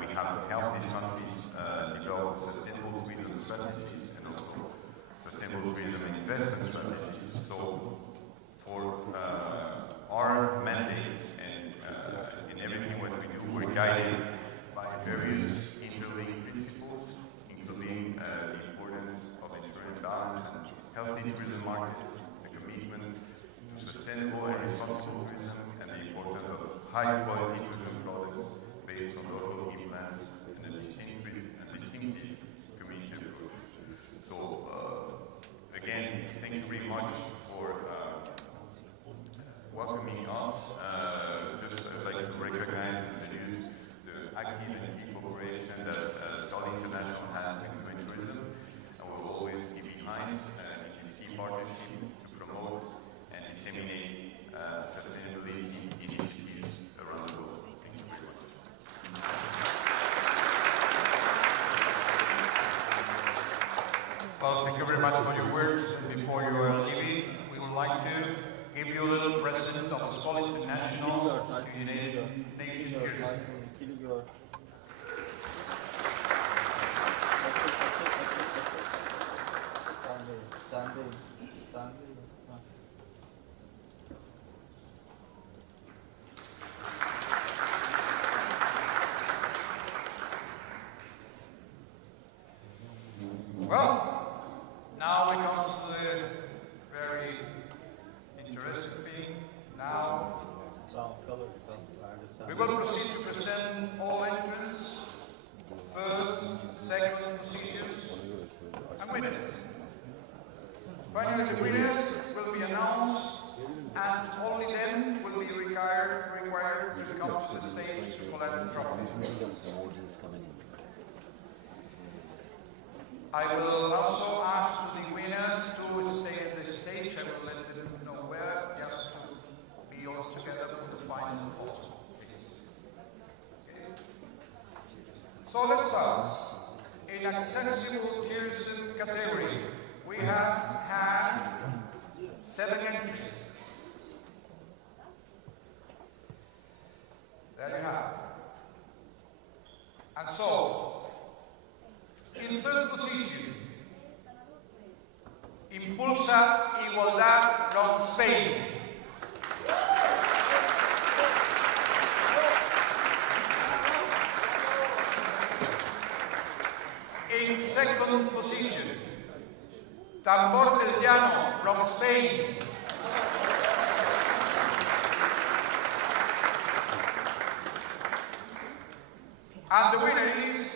we have helped these countries develop sustainable tourism strategies and also sustainable tourism and investment strategies. So for our mandate and guided by various interlinked principles, including the importance of ensuring balance and healthy tourism markets, the commitment to sustainable and responsible tourism, and the importance of high-quality tourism products based on local implants and a distinctive community approach. So, again, thank you very much for welcoming us. Just I'd like to recognize and salute the active and key cooperation that Skål International has with Green Tourism, and will always be behind ETC partnership to promote and disseminate sustainability initiatives around the world. Thank you very much. Well, thank you very much for your words. And before you are leaving, we would like to give you a little present of Skål International United Nations Tourism. Well, now we come to the very interesting thing. Now we will proceed to present all entrants, first, second positions, and winners. Finally, the winners will be announced, and only then will be required to come to the stage to collect the trophies. I will also ask the winners to stay at the stage. I will let them know where, just to be all together for the final photo. Okay. So let's start. In accessible tourism category, we have had 7 entries. There you have. And so, in third position, Impulsa Igualdad from Spain. In second position, Tambor del Llano from Spain. And the winner is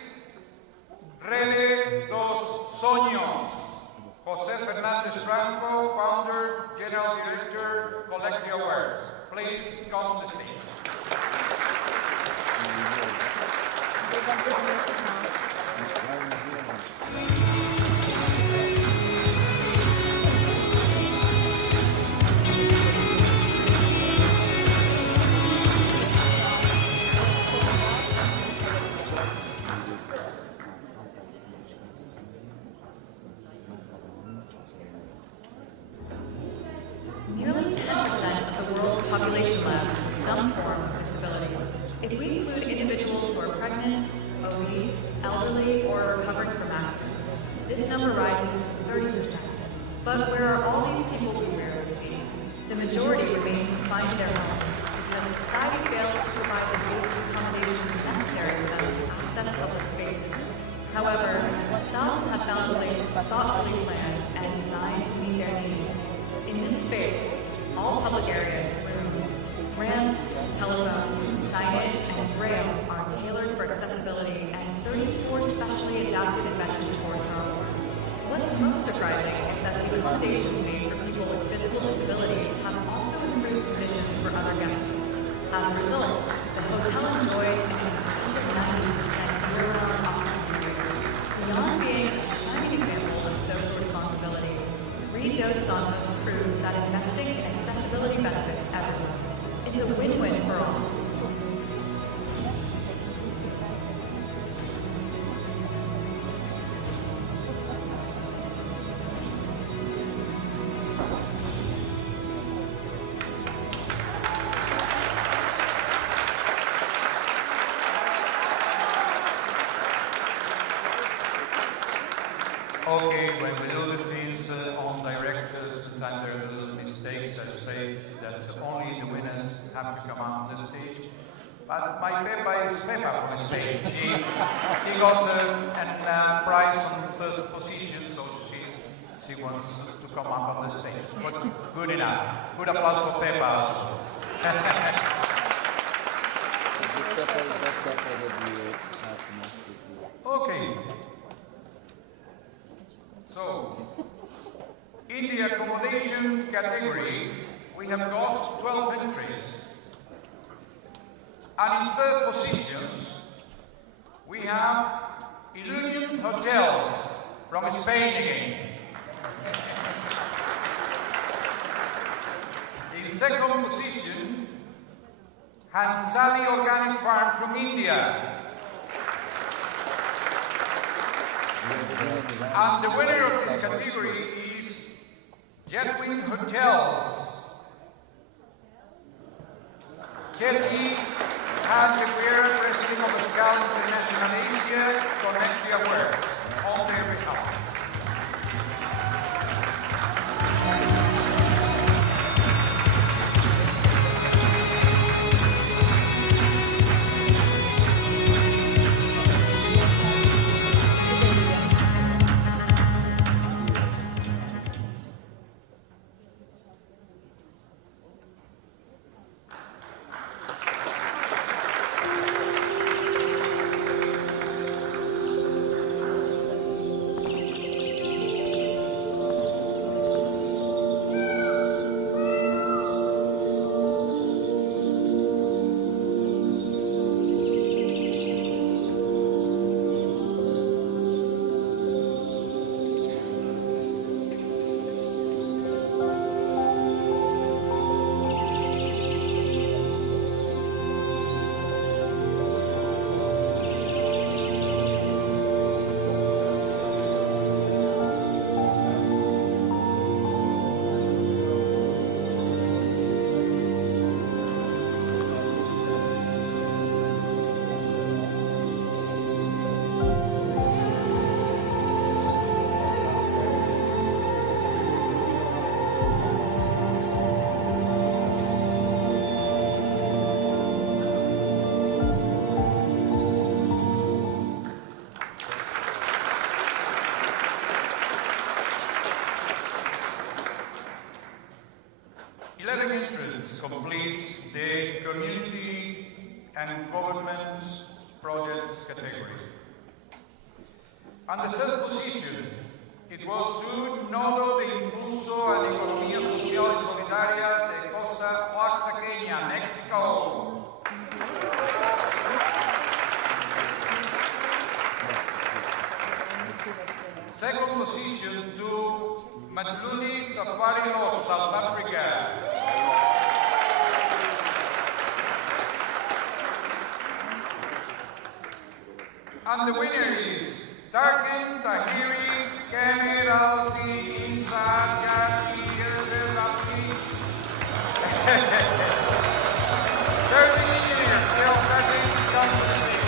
Rede dos Sueños, José Fernández Franco, founder, general director, collect the awards. Please come to the stage. Nearly 10% of the world's population lives some form of disability. If we include individuals who are pregnant, obese, elderly, or recovering from accidents, this number rises to 30%. But where are all these people we rarely see? The majority remain confined to their homes because society fails to provide the basic accommodations necessary for them to access public spaces. However, thousands have found a place thoughtfully planned and designed to meet their needs. In this space, all public areas, rooms, ramps, telephones, signage, and braille are tailored for accessibility, and 34 specially adapted adventure sports are on board. What's most surprising is that the accommodations made for people with physical disabilities have also improved conditions for other guests. As a result, the hotel enjoys an impressive 90% year-round occupancy rate. Beyond being a shining example of social responsibility, Reed Dos Santos proves that investing in accessibility benefits everyone. It's a win-win for all. Okay, when we do the things on directors, sometimes there are little mistakes. I say that only the winners have to come on the stage. But my Pepa is Pepa from Spain. She got a prize on first position, so she wants to come up on the stage. But good enough. Good applause for Pepa also. Okay. So, in the accommodation category, we have got 12 entries. And in third positions, we have Illusion Hotels from Spain again. In second position, Hansali Organic Farm from India. And the winner of this category is Jetwing Hotels. Jetwing has the president of the Skål International Asia Connect the Awareness on their behalf. Completes the Community and Governments Projects category. And the third position, it was un nodo de impulso a la economía social y solidaria de Costa Oaxaqueña, Mexico. Second position to Matludi Safari Lodge, South Africa. And the winner is Tarkin Tahiri Kemiralti Insajati Irvelati. 13 years, still 13 to come to the stage.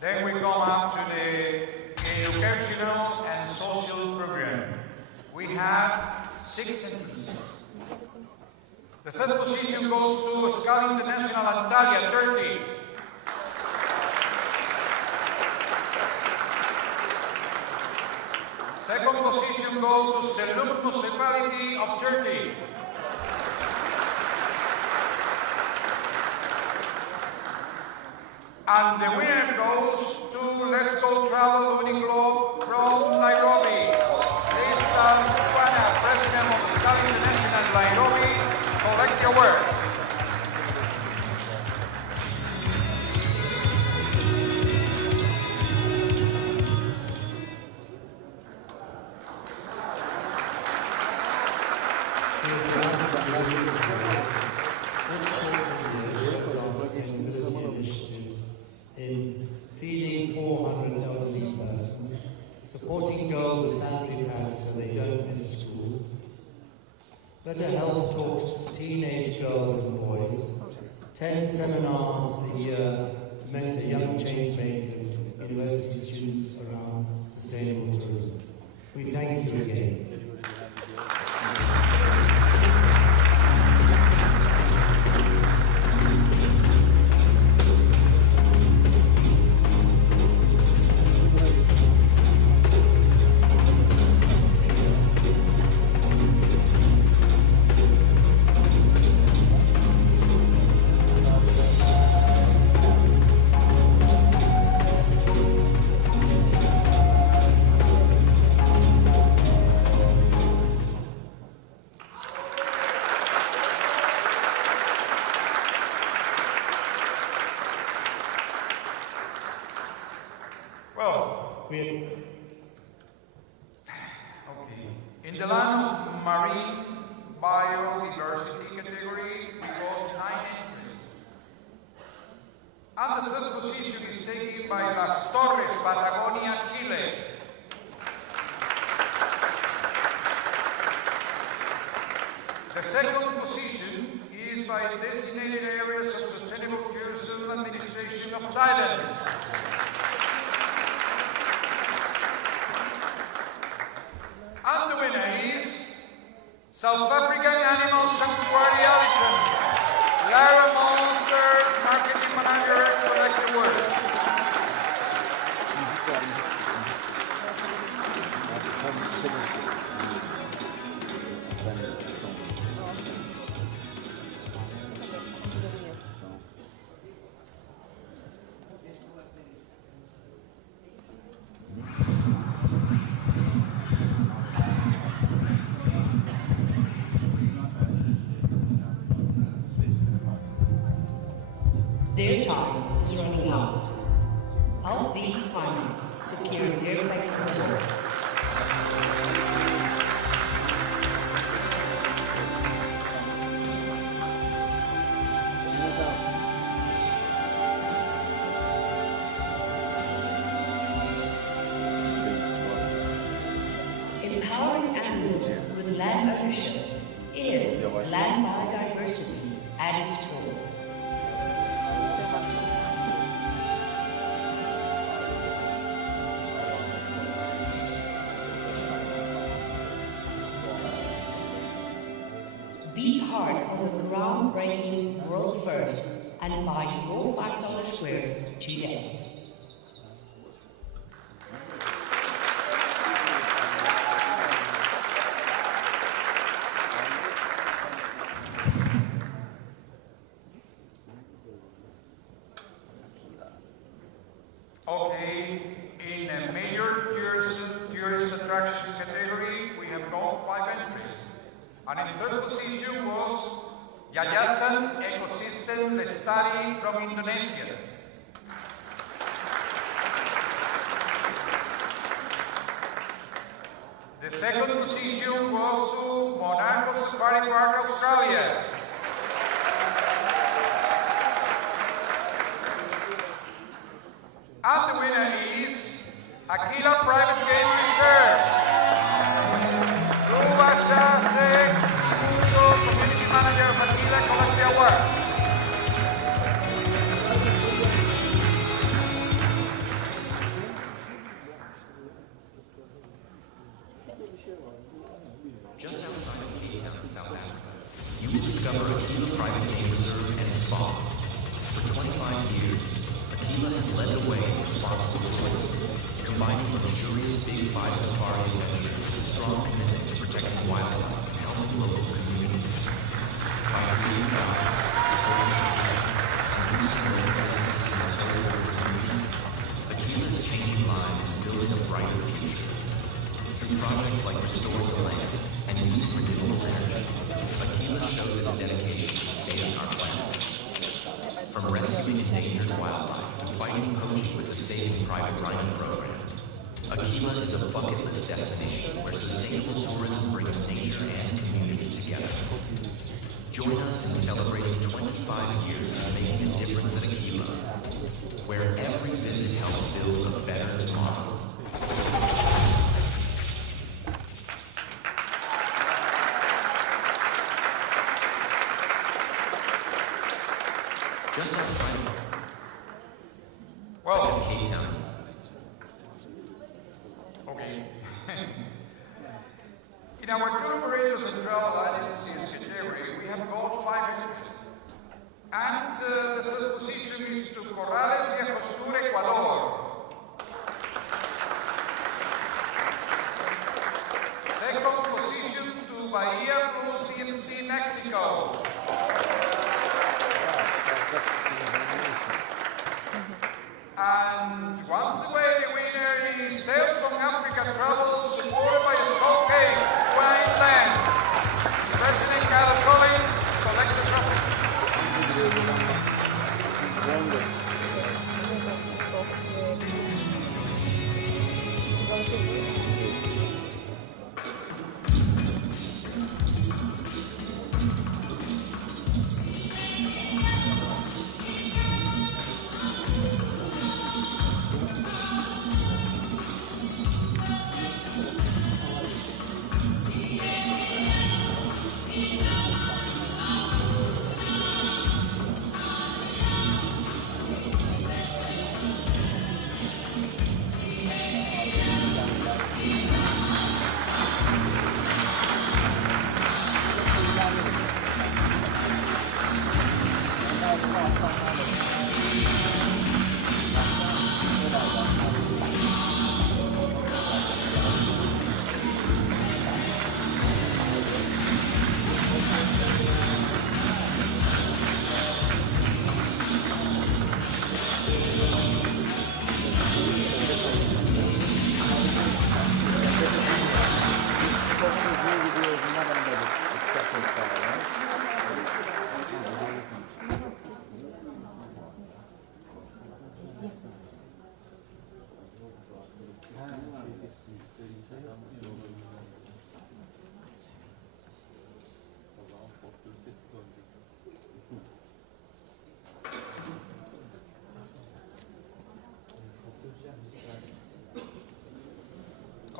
Then we come up to the educational had 6 entries. The third position goes to Skål International Antalya, Turkey. Second position goes to Seluk Municipality of Turkey. And the winner goes to Let's Go Travel Winning Globe from Nairobi. Lisa Mukwana, President of the Skål International Nairobi, collect your words. In feeding 400 elderly persons, supporting girls with sanitary pads so they don't miss school, better health talks to teenage girls and boys, 10 seminars a year to mentor young change makers, university students around sustainable tourism. We thank you again. In the land of marine biodiversity category, we got 9 entries. And the third position is taken by Las Torres, Patagonia, Chile. The second position is by designated areas of sustainable tourism administration of Thailand. And the winner is South African Animal Sanctuary Allison. Lara Monster, Marketing Manager, collect the word. Their time is running out. Help these finalists secure their next medal. Empowering animals with land ownership is land biodiversity at its core. Be part of the groundbreaking world first and buy your $5 square today. Okay, in a major tourist attractions category, we have got 5 entries. And in third position was Yayasan Ecosystem Lestari from Indonesia. The second position was to Monaco Safari Park, Australia. And the winner is Aquila Private Game Reserve. Community Manager of Aquila, collect the award. Just outside of Cape Town, South Africa, you will discover Aquila Private Game Reserve and Spa. For 25 years, Aquila has led the way in responsible tourism, combining luxurious big five safari adventures with strong commitment to protecting wildlife and helping local communities. By creating guides, Aquila is changing lives and building a brighter future. Through projects like Restoring the Land and using renewable energy, Aquila shows its dedication to saving our planet. From rescuing endangered wildlife to fighting poaching with the Saving Private Rhino program, Aquila is a bucket list destination where sustainable tourism brings nature and community together. Join us in celebrating 25 years of making a difference at Aquila, where every visit helps build a better tomorrow. Just outside of Cape Town. Okay. In our tour operators and travel agencies category, we have got 5 entries. And the third position is to Corrales Viejo Sur, Ecuador. Second position to Bahia Plus CMC, Mexico. And once away, the winner is Sales from Africa Travel, supported by Skål Wineland. President Carol Collins, collect the trophy.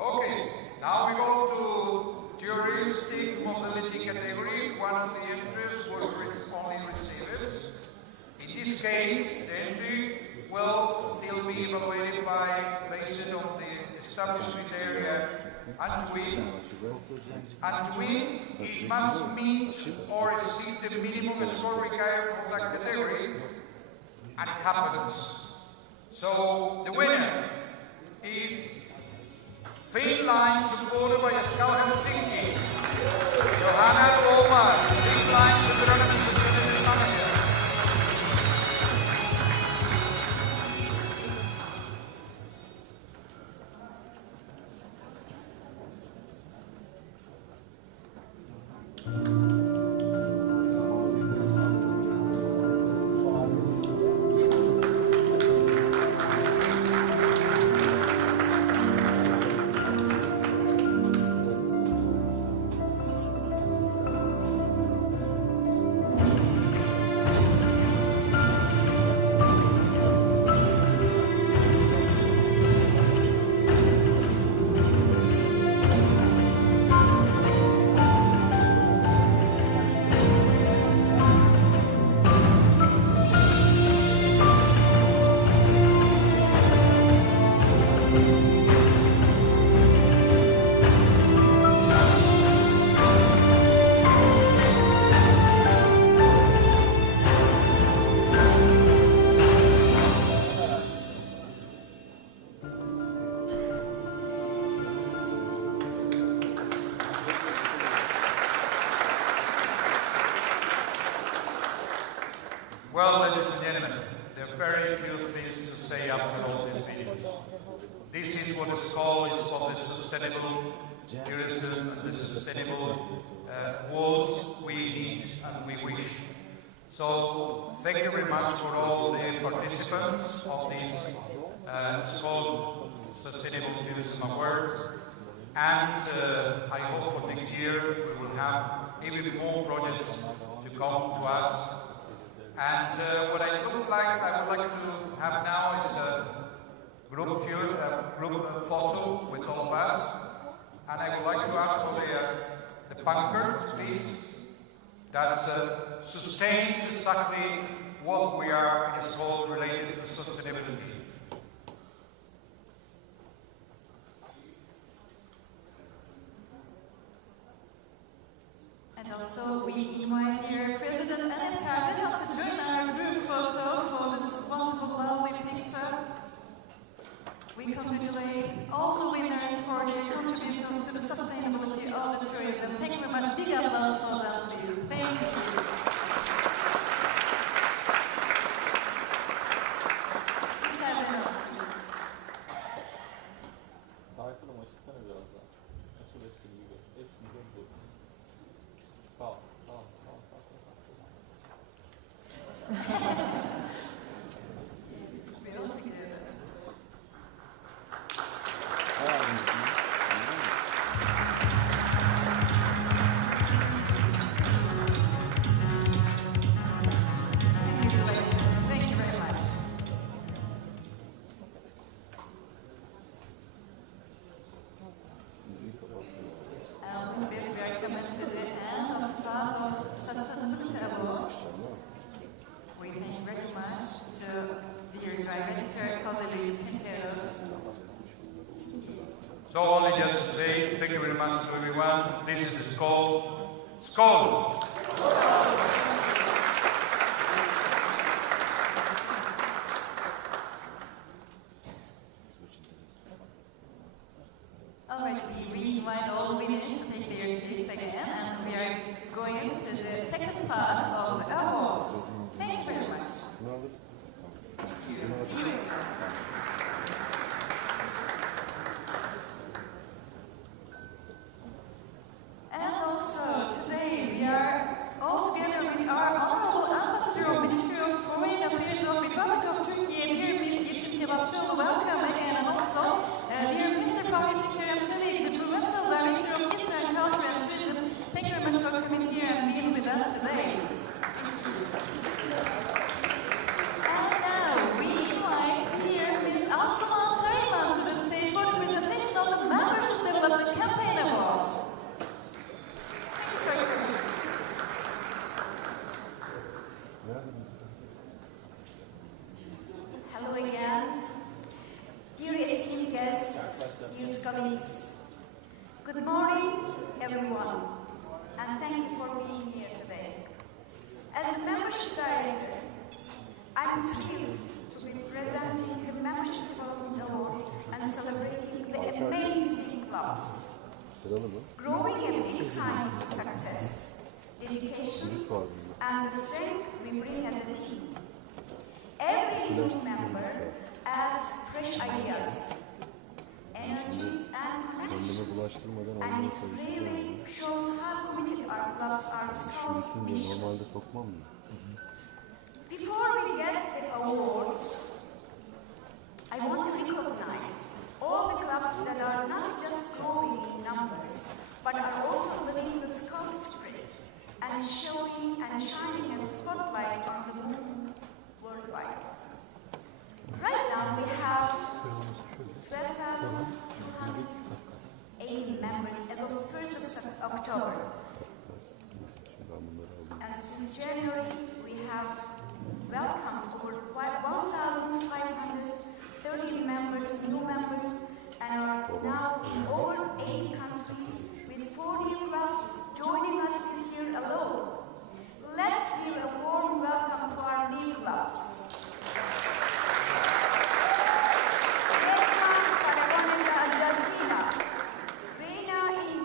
Okay, now we go to touristic mobility category. One of the entries was only received. In this case, the entry will still be evaluated based on the established criteria and to win. And to win, it must meet or exceed the minimum score required for that category, and it happens. So the winner is Fin Line, supported by Scout Helsinki. Johanna Roma, Fin Line, Superintendent Manager. Well, ladies and gentlemen, there are very few things to say after all this meeting. This is what Skål is for the sustainable tourism and the sustainable world we need and we wish. So thank you very much for all the participants of this Skål Sustainable Tourism Awards. And I hope for next year we will have even more projects to come to us. And what I would like to have now is a group photo with all of us. And I would like to ask for the pancart, please, that sustains exactly what we are in Skål related to sustainability. And also we invite here President Annette Cardinal to join our group photo for this wonderful, lovely picture. We congratulate all the winners for their contributions to the sustainability of the tourism. Thank you very much. Big applause for them, please. Thank you. So only just to say thank you very much to everyone. This is Skål. Skål! All right, we invite all winners to take their seats again, and we are going to the second part of the awards. Thank you very much. See you. And also, today we are all together with our Honorable Ambassador of Ministry of Foreign Affairs of Republic of Turkey, dear Ms. Yeşim Kebapçıoğlu, welcome again, and also dear Mr. Fahrettin Keremçeli, the Provincial Director of Izmir Culture and Tourism. Thank you very much for coming here and being with us today. And now we invite here Ms. Asuman Tayman to the stage for the presentation of the Membership Development Campaign Awards. Hello again, dear esteemed guests, dear colleagues. Good morning, everyone, and thank you for being here today. As a membership director, I'm thrilled to be presenting the Membership Development Award and celebrating the amazing clubs, growing a big sign of success, dedication, and the strength we bring as a team. Every new member adds fresh ideas, energy, and connections, and it really shows how committed our clubs are to Skål's mission. Before we get the awards, I want to recognize all the clubs that are not just growing in numbers, but are also living the Skål spirit and showing and shining a spotlight on the moon worldwide. Right now we have 12,280 members as of 1st of October. And since January we have welcomed over 1,530 members, new members, and are now in over 80 countries with 4 new clubs joining us this year alone. Let's give a warm welcome to our new clubs.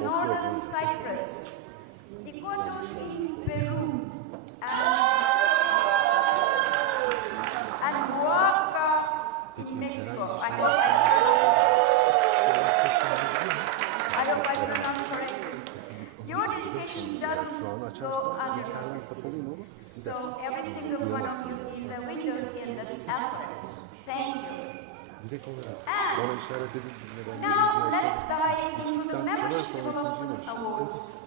Northern Cyprus, Iquitos in Peru, and go unnoticed. So every single one of you is a winner in this effort. Thank you. And now let's dive into the Membership Development Awards.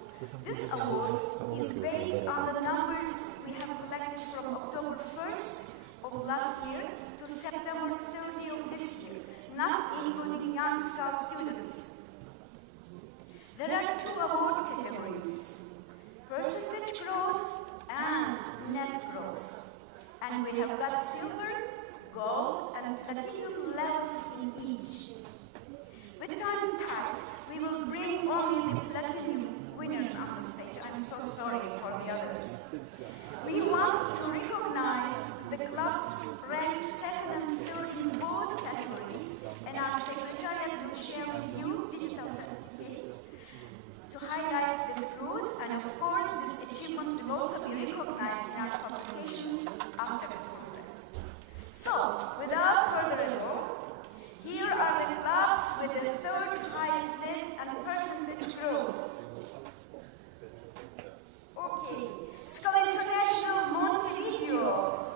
This award is based on the numbers we have collected from October 1st of last year to September 30 of this year, not including young Scout students. There are two award categories: percentage growth and net growth. And we have got silver, gold, and platinum levels in each. With time tight, we will bring only the platinum winners on the stage. I'm so sorry for the others. We want to recognize the clubs ranked second and third in both categories, and our secretariat will share with you digital certificates to highlight this growth, and of course this achievement will also be recognized in our publications after the Congress. So, without further ado, here are the clubs with the third highest net and percentage growth. Okay, Skål International Montevideo,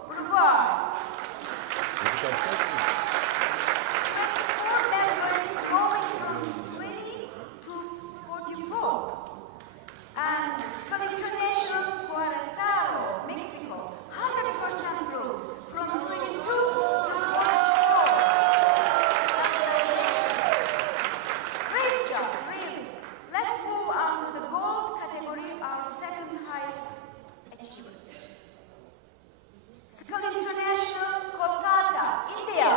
Uruguay. 24 members going from 20 to 44. And Skål International Querétaro, Mexico, 100% growth from 22 to 44. Great job, really. Let's move on to the gold category, our second highest achievements. Skål International Kolkata, India.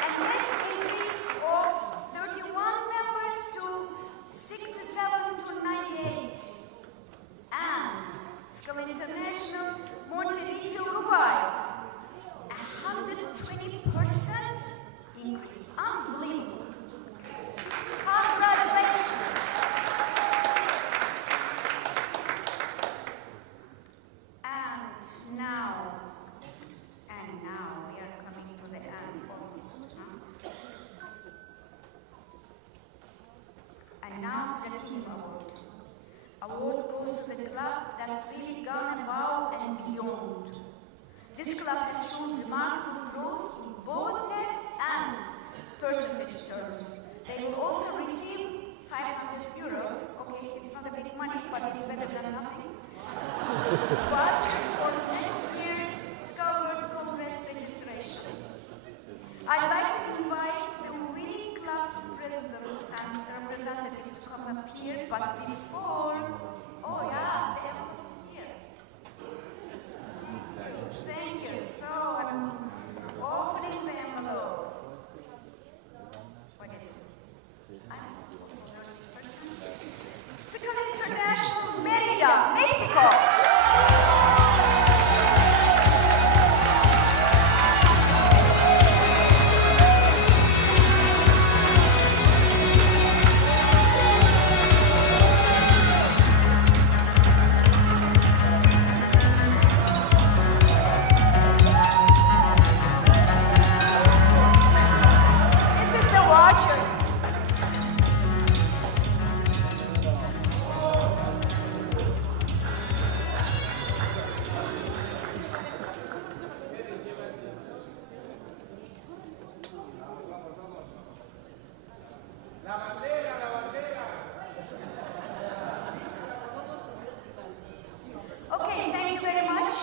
A net increase of 31 members to 67 to 98. And Skål International Montevideo, Uruguay. 120% increase. Unbelievable. Congratulations. And now we are coming to the end almost. And now the team award. Award goes to the club that's really gone above and beyond. This club has shown remarkable growth in both net and percentage terms. They will also receive 500 euros. Okay, it's not a big money, but it's better than nothing. But for next year's Skål World Congress registration, I'd like to invite the winning club's president and representative to come up here, but before, oh yeah, the envelope is here. Thank you. So I'm opening the envelope. What is it? Skål International Mérida, Mexico. Okay, thank you very much.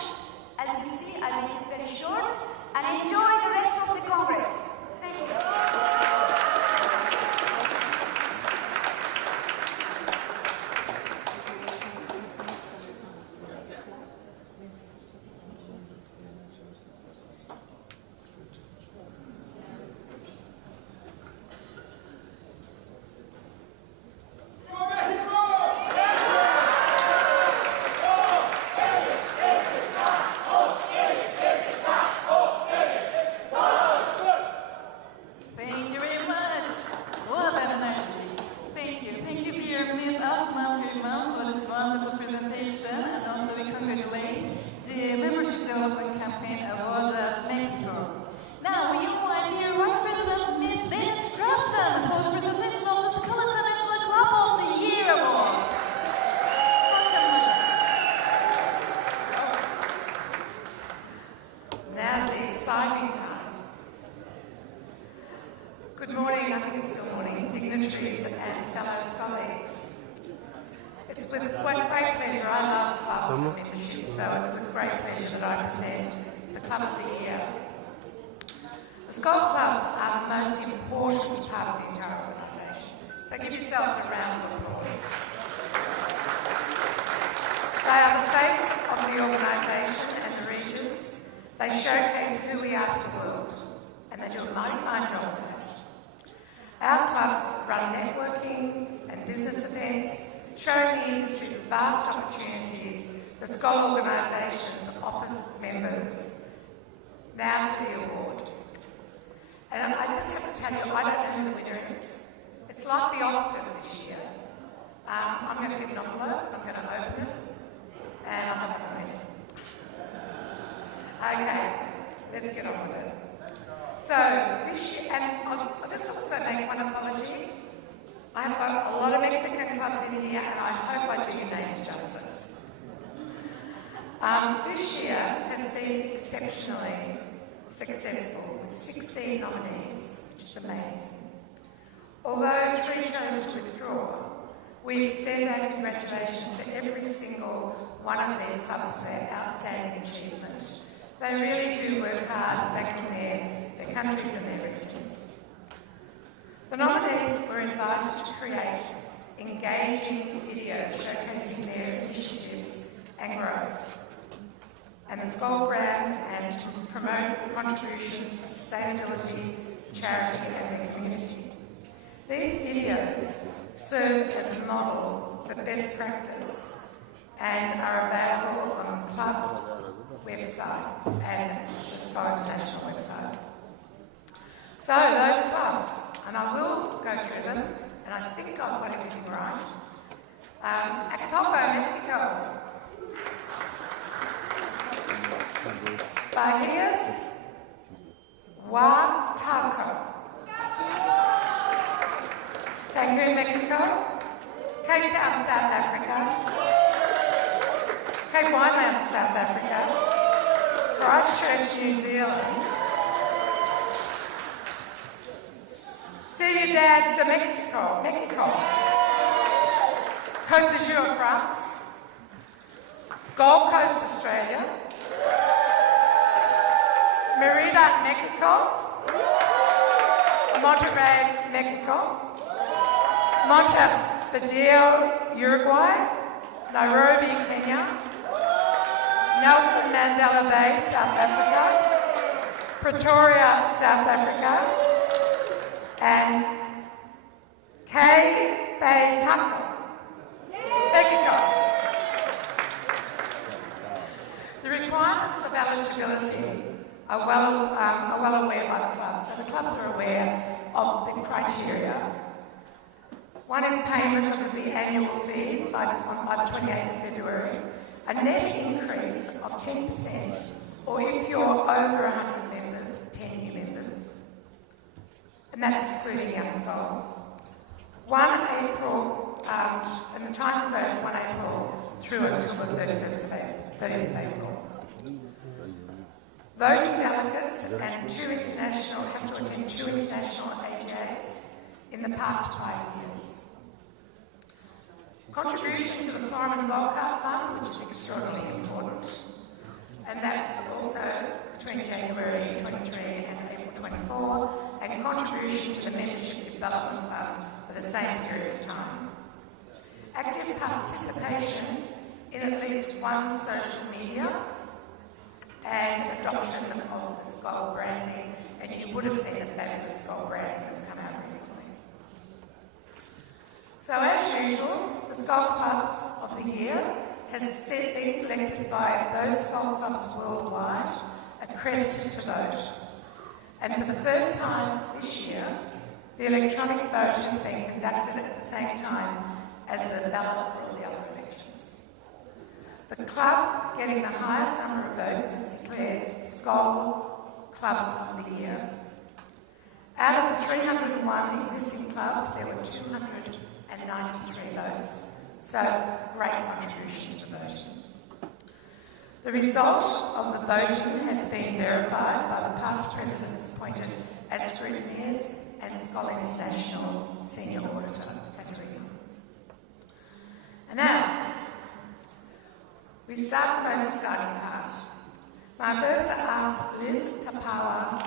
As you see, I will make it very short and enjoy the rest of the Congress. Thank you. Now, we invite here Vice President Ms. Dennis Crafton for the presentation of the Skål International Club of the Year Award. dignitaries and fellow colleagues. It's with great pleasure, I love clubs membership, so it's with great pleasure that I present the Club of the Year. The Skål clubs are the most important part of the entire organisation, so give yourselves a round of applause. They are the face of the organisation and the regions. They showcase who we are to the world, and they do a mighty fine job of that. Our clubs run networking and business events, showing the industry the vast opportunities the Skål organisations offers its members. Now to the award. And I just have to tell you, I don't know who the winner is. It's like the Oscars this year. I'm going to give an envelope, I'm going to open it, and I'll have it ready. Okay, let's get on with it. So, this year, and I'll just also make one apology. I have got a lot of Mexican clubs in here, and I hope I do your names justice. This year has been exceptionally successful with 16 nominees, which is amazing. Although 3 chose to withdraw, we extend our congratulations to every single one of these clubs for their outstanding achievement. They really do work hard back in their countries and their regions. The nominees were invited to create engaging videos showcasing their initiatives and growth, and the Skål brand, and to promote contributions to sustainability, charity and their community. These videos serve as a model for best practice and are available on the club's website and the Skål International website. So those clubs, and I will go through them, and I think I've got everything right. Acapulco, Mexico. Bahias, Huataco. Cancun, Mexico. Cape Town, South Africa. Cape Wineland, South Africa. Christchurch, New Zealand. Ciudad de Mexico, Côte d'Azur, France. Gold Coast, Australia. Merida, Mexico. Monterrey, Mexico. Montevideo, Uruguay. Nairobi, Kenya. Nelson Mandela Bay, South Africa. Pretoria, South Africa. And Taco, Mexico. The requirements of eligibility are well aware by the clubs, so the clubs are aware of the criteria. One is payment of the annual fees by the 28th of February, a net increase of 10%, or if you're over 100 members, 10 new members. And that's excluding young Skål. 1 April, and the time zone is 1 April through until the 30th of April. Voting delegates and have to attend 2 international AGAs in the past 5 years. Contribution to the Forum and Volcart Fund, which is extraordinarily important, and that's also between January 23 and April 24, and contribution to the Membership Development Fund for the same period of time. Active participation in at least one social media, and adoption of the Skål branding, and you would have seen the fabulous Skål branding that's come out recently. So as usual, the Skål Clubs of the Year has been selected by those Skål clubs worldwide accredited to vote. And for the first time this year, the electronic vote is being conducted at the same time as the ballot for all the other elections. The club getting the highest number of votes is declared Skål Club of the Year. Out of the 301 existing clubs, there were 293 votes, so great contribution to voting. The result of the voting has been verified by the past presidents appointed as scrutineers and Skål International senior auditors. we start the most exciting part. I first to ask Liz Tapawa,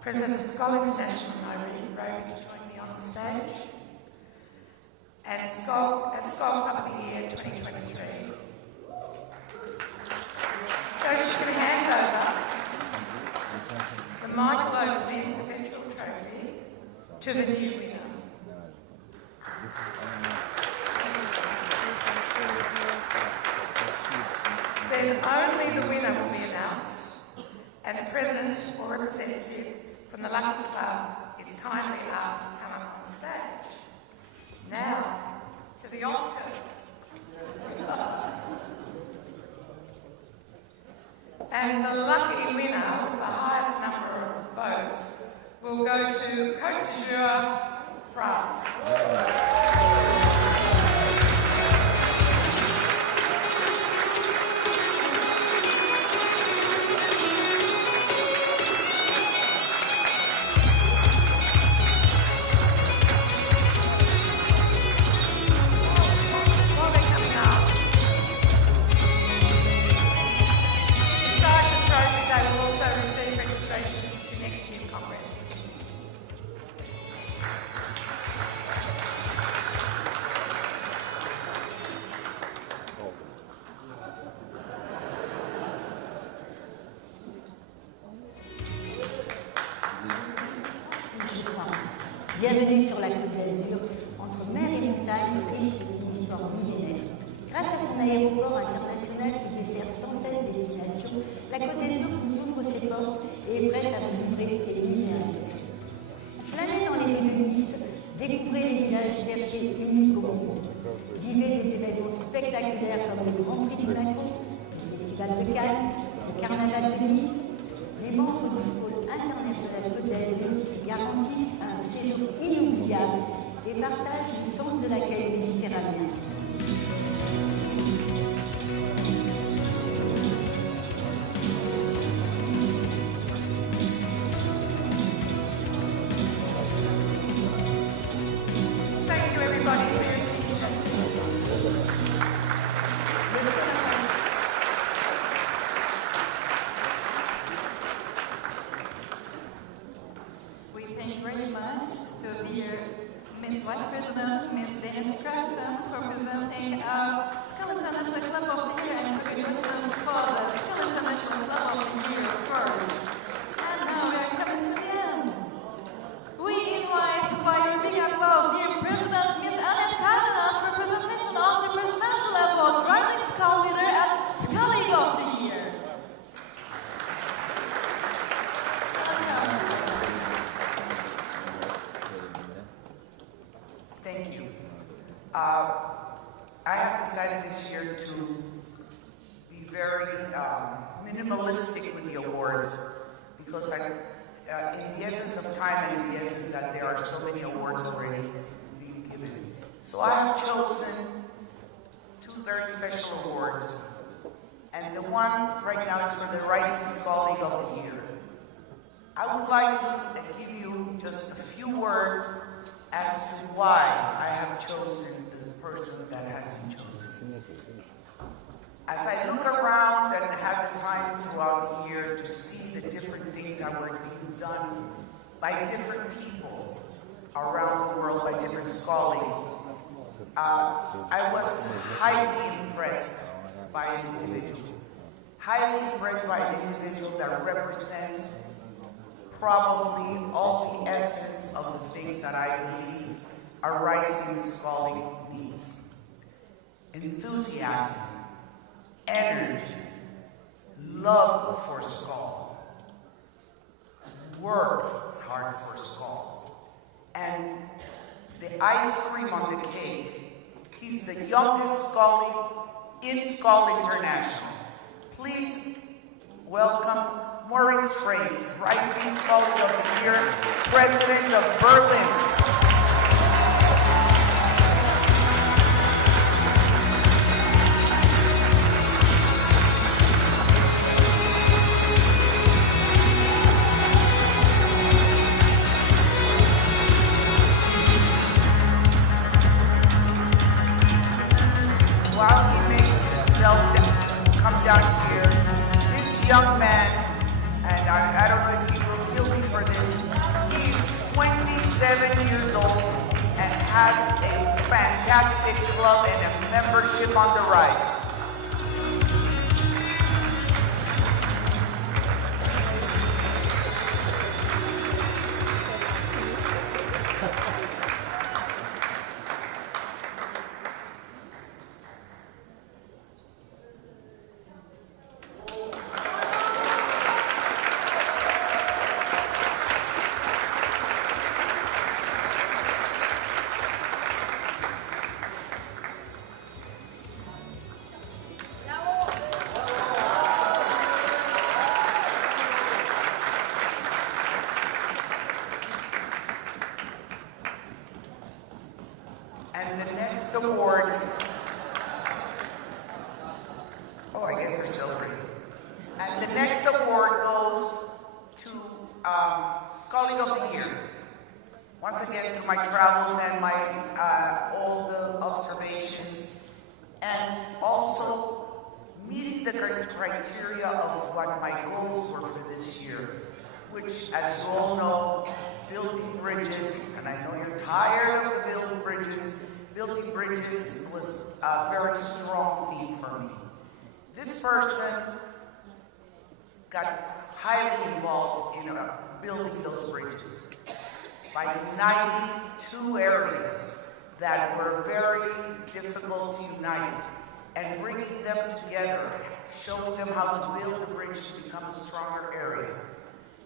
President of Skål International Nairobi, to join me on the stage, and Skål Club of the Year 2023. So she can hand over the Michael O'Flynn Perpetual Trophy to the new winner. Then only the winner will be announced, and the president or representative from the Lucky Club is kindly asked to come up on stage. Now, to the Oscars. And the lucky winner with the highest number of votes will go to Côte d'Azur, France. Bienvenue sur la Côte d'Azur, entre mer et montagne, riche d'une histoire millénaire. Grâce à son aéroport international qui dessert 116 destinations, la Côte d'Azur vous ouvre ses portes et est prête à vous livrer ses lignes et un secret. Planez dans les rues de Nice, découvrez les villages perchés uniques au monde. Vivez des événements spectaculaires comme le Grand Prix de Monaco, le Festival de Cannes, le Carnaval de Nice, les membres du Skål international Côte d'Azur qui garantissent un séjour inoubliable et partagent du sens de l'accueil méditerranéen. Thank you, everybody, for your attention. We thank you very much to dear Miss Vice President, Miss Dennis Crafton, for presenting our Skål International Club of the Year, and congratulations for the Skål International Club of the Year first. And now we are coming to the end. We invite by a big applause dear President Miss Annette Cardenas for presentation of the Presidential Award Rising Skål Leader and Colleague of the Year. Thank you. I have decided this year to be very minimalistic with the awards because in the essence of time and in the essence that there are so many awards already being given. So I have chosen two very special awards, and the one right now is for the Rising Skål of the Year. I would like to give you just a few words as to why I have chosen the person that has been chosen. As I look around and have the time throughout the year to see the different things that were being done by different people around the world, by different scholars, I was highly impressed by an individual. Highly impressed by an individual that represents probably all the essence of the things that I believe a rising scholar needs. Enthusiasm, energy, love for Skål, work hard for Skål, and the ice cream on the cake. He's the youngest scholar in Skål International. Please welcome Maurice Freitas, Rising Scholar of the Year, President of Berlin. While he makes himself down here. This young man, and I don't know if he will kill me for this, he's 27 years old and has a fantastic club and a membership on the rise. And the next award, oh, I guess they're celebrating. And the next award goes to Skål of the Year. Once again, through my travels and my all the observations, and also meeting the criteria of what my goals were for this year, which, as you all know, building bridges, and I know you're tired of building bridges was a very strong theme for me. This person got highly involved in building those bridges by uniting two areas that were very difficult to unite and bringing them together, showing them how to build the bridge to become a stronger area.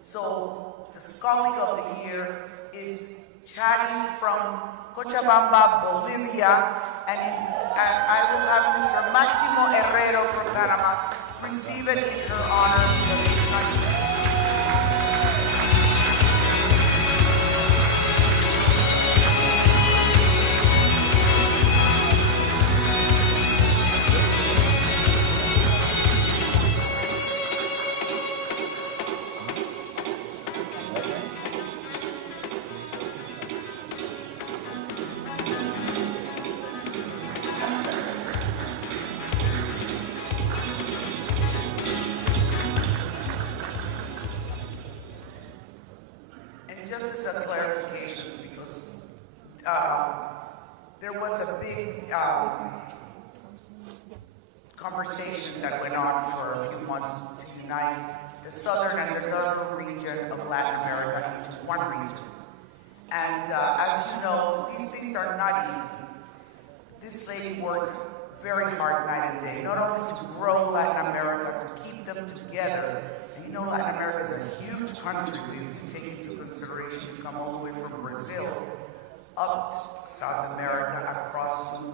So the Skål of the Year is chatting from Cochabamba, Bolivia, and I will have Mr. Máximo Herrero from Panama receive it in her honor. Just as a clarification, because there was a big conversation that went on for a few months to unite the southern and the northern region of Latin America into one region. And as you know, these things are not easy. This lady worked very hard night and day, not only to grow Latin America, to keep them together. And you know, Latin America is a huge country. If you take into consideration, you come all the way from Brazil up to South America, across to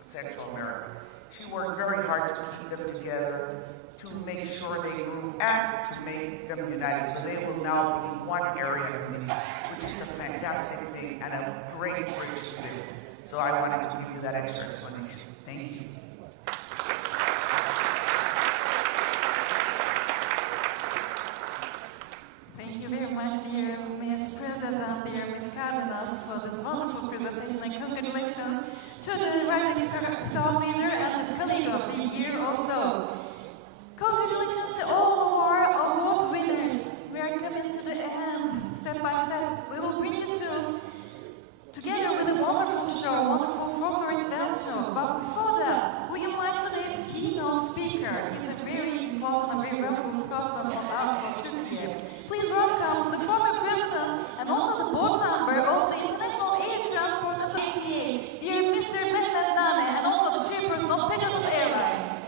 Central America. She worked very hard to keep them together, to make sure they grew, and to make them united. So they will now be one area community, which is a fantastic thing and a great bridge to build. So I wanted to give you that extra explanation. Thank you. Thank you very much, dear Ms. President, dear Ms. Cardenas, for this wonderful presentation, and congratulations to the Rising Star Leader and the Colleague of the Year also. Congratulations to all of our award winners. We are coming to the end, step by step. We will bring you soon, together with a wonderful show, wonderful folkloric dance show. But before that, we invite today's keynote speaker. He's a very important and very welcome person for us for Türkiye. Please welcome the former president and also the board member of the International Air Transport Association, dear Mr. Mehmet Nane, and also the chairperson of Pegasus Airlines.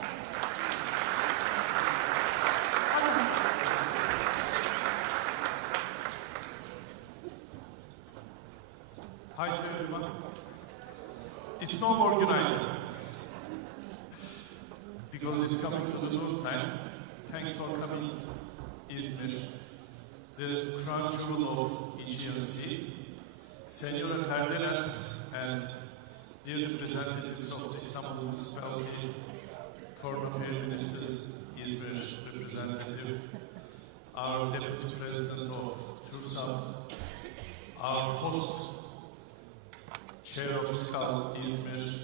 Hi to everyone. It's no more United. Because it's coming to the noon time. Thanks for coming, Izmir, the crown jewel of Aegean Sea, Senora Cardenas, and dear representatives of the Istanbul municipality, former Prime Minister's Izmir representative, our Deputy President of Tursal, our host, Chair of Skål, Izmir,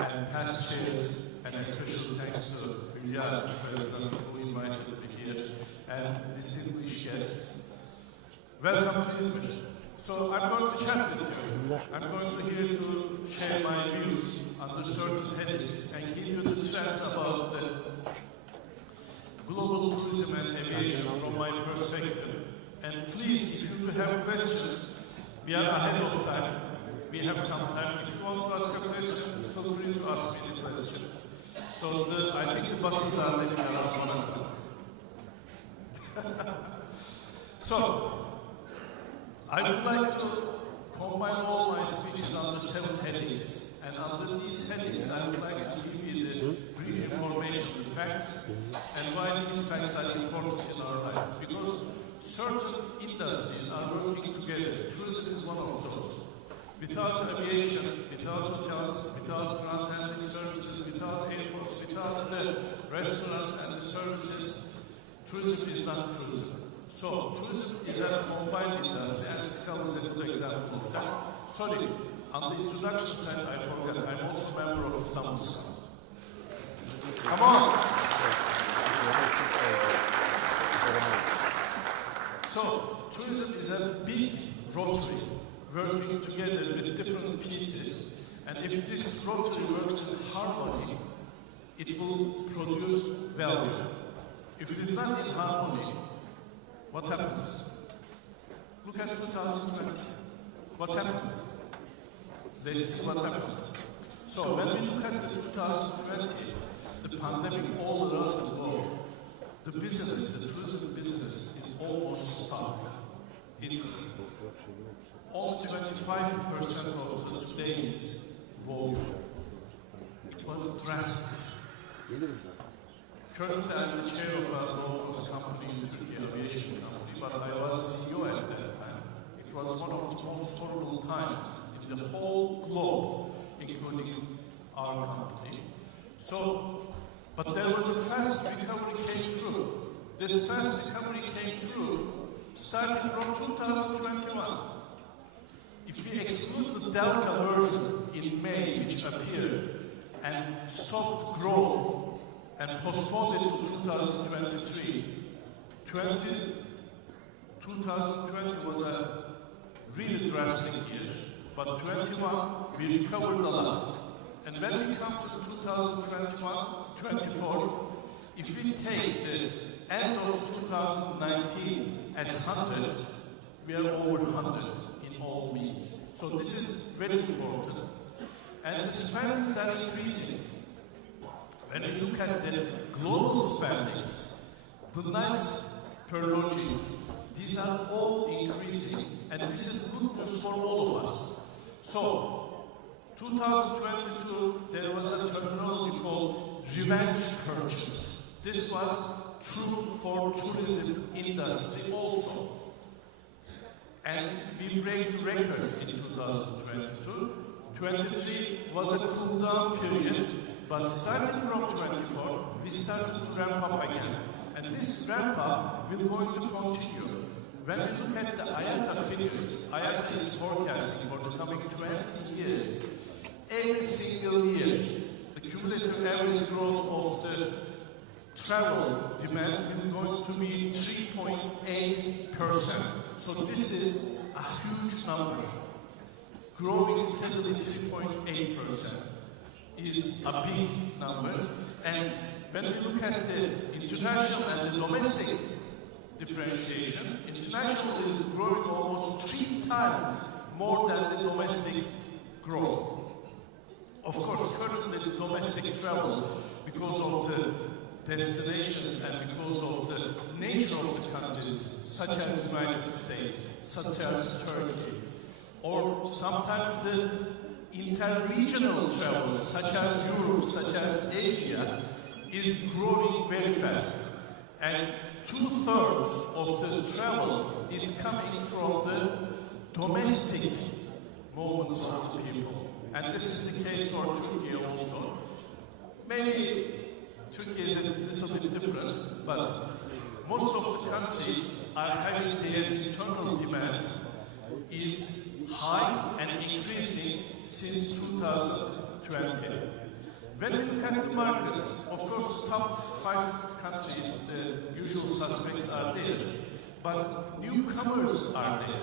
and past chairs, and a special thanks to Hülya, President, who invited me here, and distinguished guests. Welcome to Izmir. So I'm going to chat with you. I'm going to here to share my views under certain headings and give you the trends about the global tourism and aviation from my perspective. And please, if you have questions, we are ahead of time. We have some time. If you want to ask a question, feel free to ask me the question. So I think the buses are leaving around 1 o'clock. So, I would like to combine all my speeches under 7 headings. And under these headings, I would like to give you the brief information, facts, and why these facts are important in our life. Because certain industries are working together. Tourism is one of those. Without aviation, without hotels, without ground handling services, without airports, without the restaurants and the services, tourism is not tourism. So, tourism is a combined industry, and Skål is a good example of that. Sorry, on the introduction side, I forgot, I'm also a member of Istanbul. Come on! So, tourism is a big rotary, working together with different pieces, and if this rotary works in harmony, it will produce value. If it is not in harmony, what happens? Look at 2020. What happened? Let's see what happened. So when we look at the 2020, the pandemic all around the world, the business, the tourism business is almost stopped. It's only 25% of today's volume. It was drastic. Currently, I'm the chair of a low-cost company in Türkiye, aviation company, but I was CEO at that time. It was one of the most horrible times in the whole globe, including our company. So, but there was a fast recovery came through. This fast recovery came through starting from 2021. If we exclude the Delta version in May, which appeared, and stopped growth, and postponed it to 2023. 2020 was a really drastic year, but 21 we recovered a lot. And when we come to 2021, 24, if we take the end of 2019 as 100, we are over 100 in all means. So this is very important. And the spendings are increasing. When we look at the global spendings, the nights per lodging, these are all increasing, and this is good news for all of us. So, 2022, there was a terminology called revenge purchase. This was true for tourism industry also. And we break records in 2022. 23 was a cool down period. But starting from 24, we started to ramp up again. And this ramp up will going to continue. When we look at the IATA figures, IATA is forecasting for the coming 20 years, every single year, the cumulative average growth of the travel demand is going to be 3.8%. So this is a huge number, growing steadily 3.8%. Is a big number, and when we look at the international and the domestic differentiation, international is growing almost 3 times more than the domestic growth. Of course, currently the domestic travel, because of the destinations and because of the nature of the countries, such as the United States, such as Turkey, or sometimes the inter-regional travel, such as Europe, such as Asia, is growing very fast. And 2/3 of the travel is coming from the domestic movements of the people. And this is the case for Türkiye also. Maybe Türkiye is a little bit different, but most of the countries are having their internal demand is high and increasing since 2020. When you look at the markets, of course, top 5 countries, the usual suspects are there, but newcomers are there.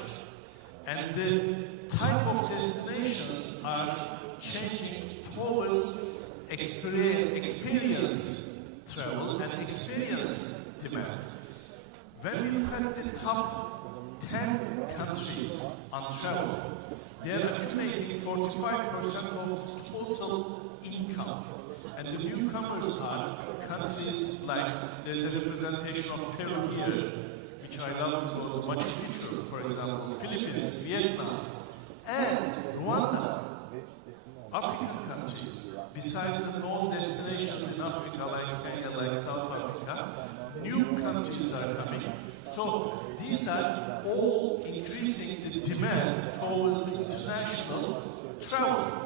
And the type of destinations are changing towards experience travel and experience demand. When we look at the top 10 countries on travel, they are accumulating 45% of total income. And the newcomers are countries like, there's a representation of Peru here, which I love to go to Machu Picchu, for example, Philippines, Vietnam, and Rwanda. African countries, besides the known destinations in Africa like Kenya, like South Africa, new countries are coming. So these are all increasing the demand towards international travel.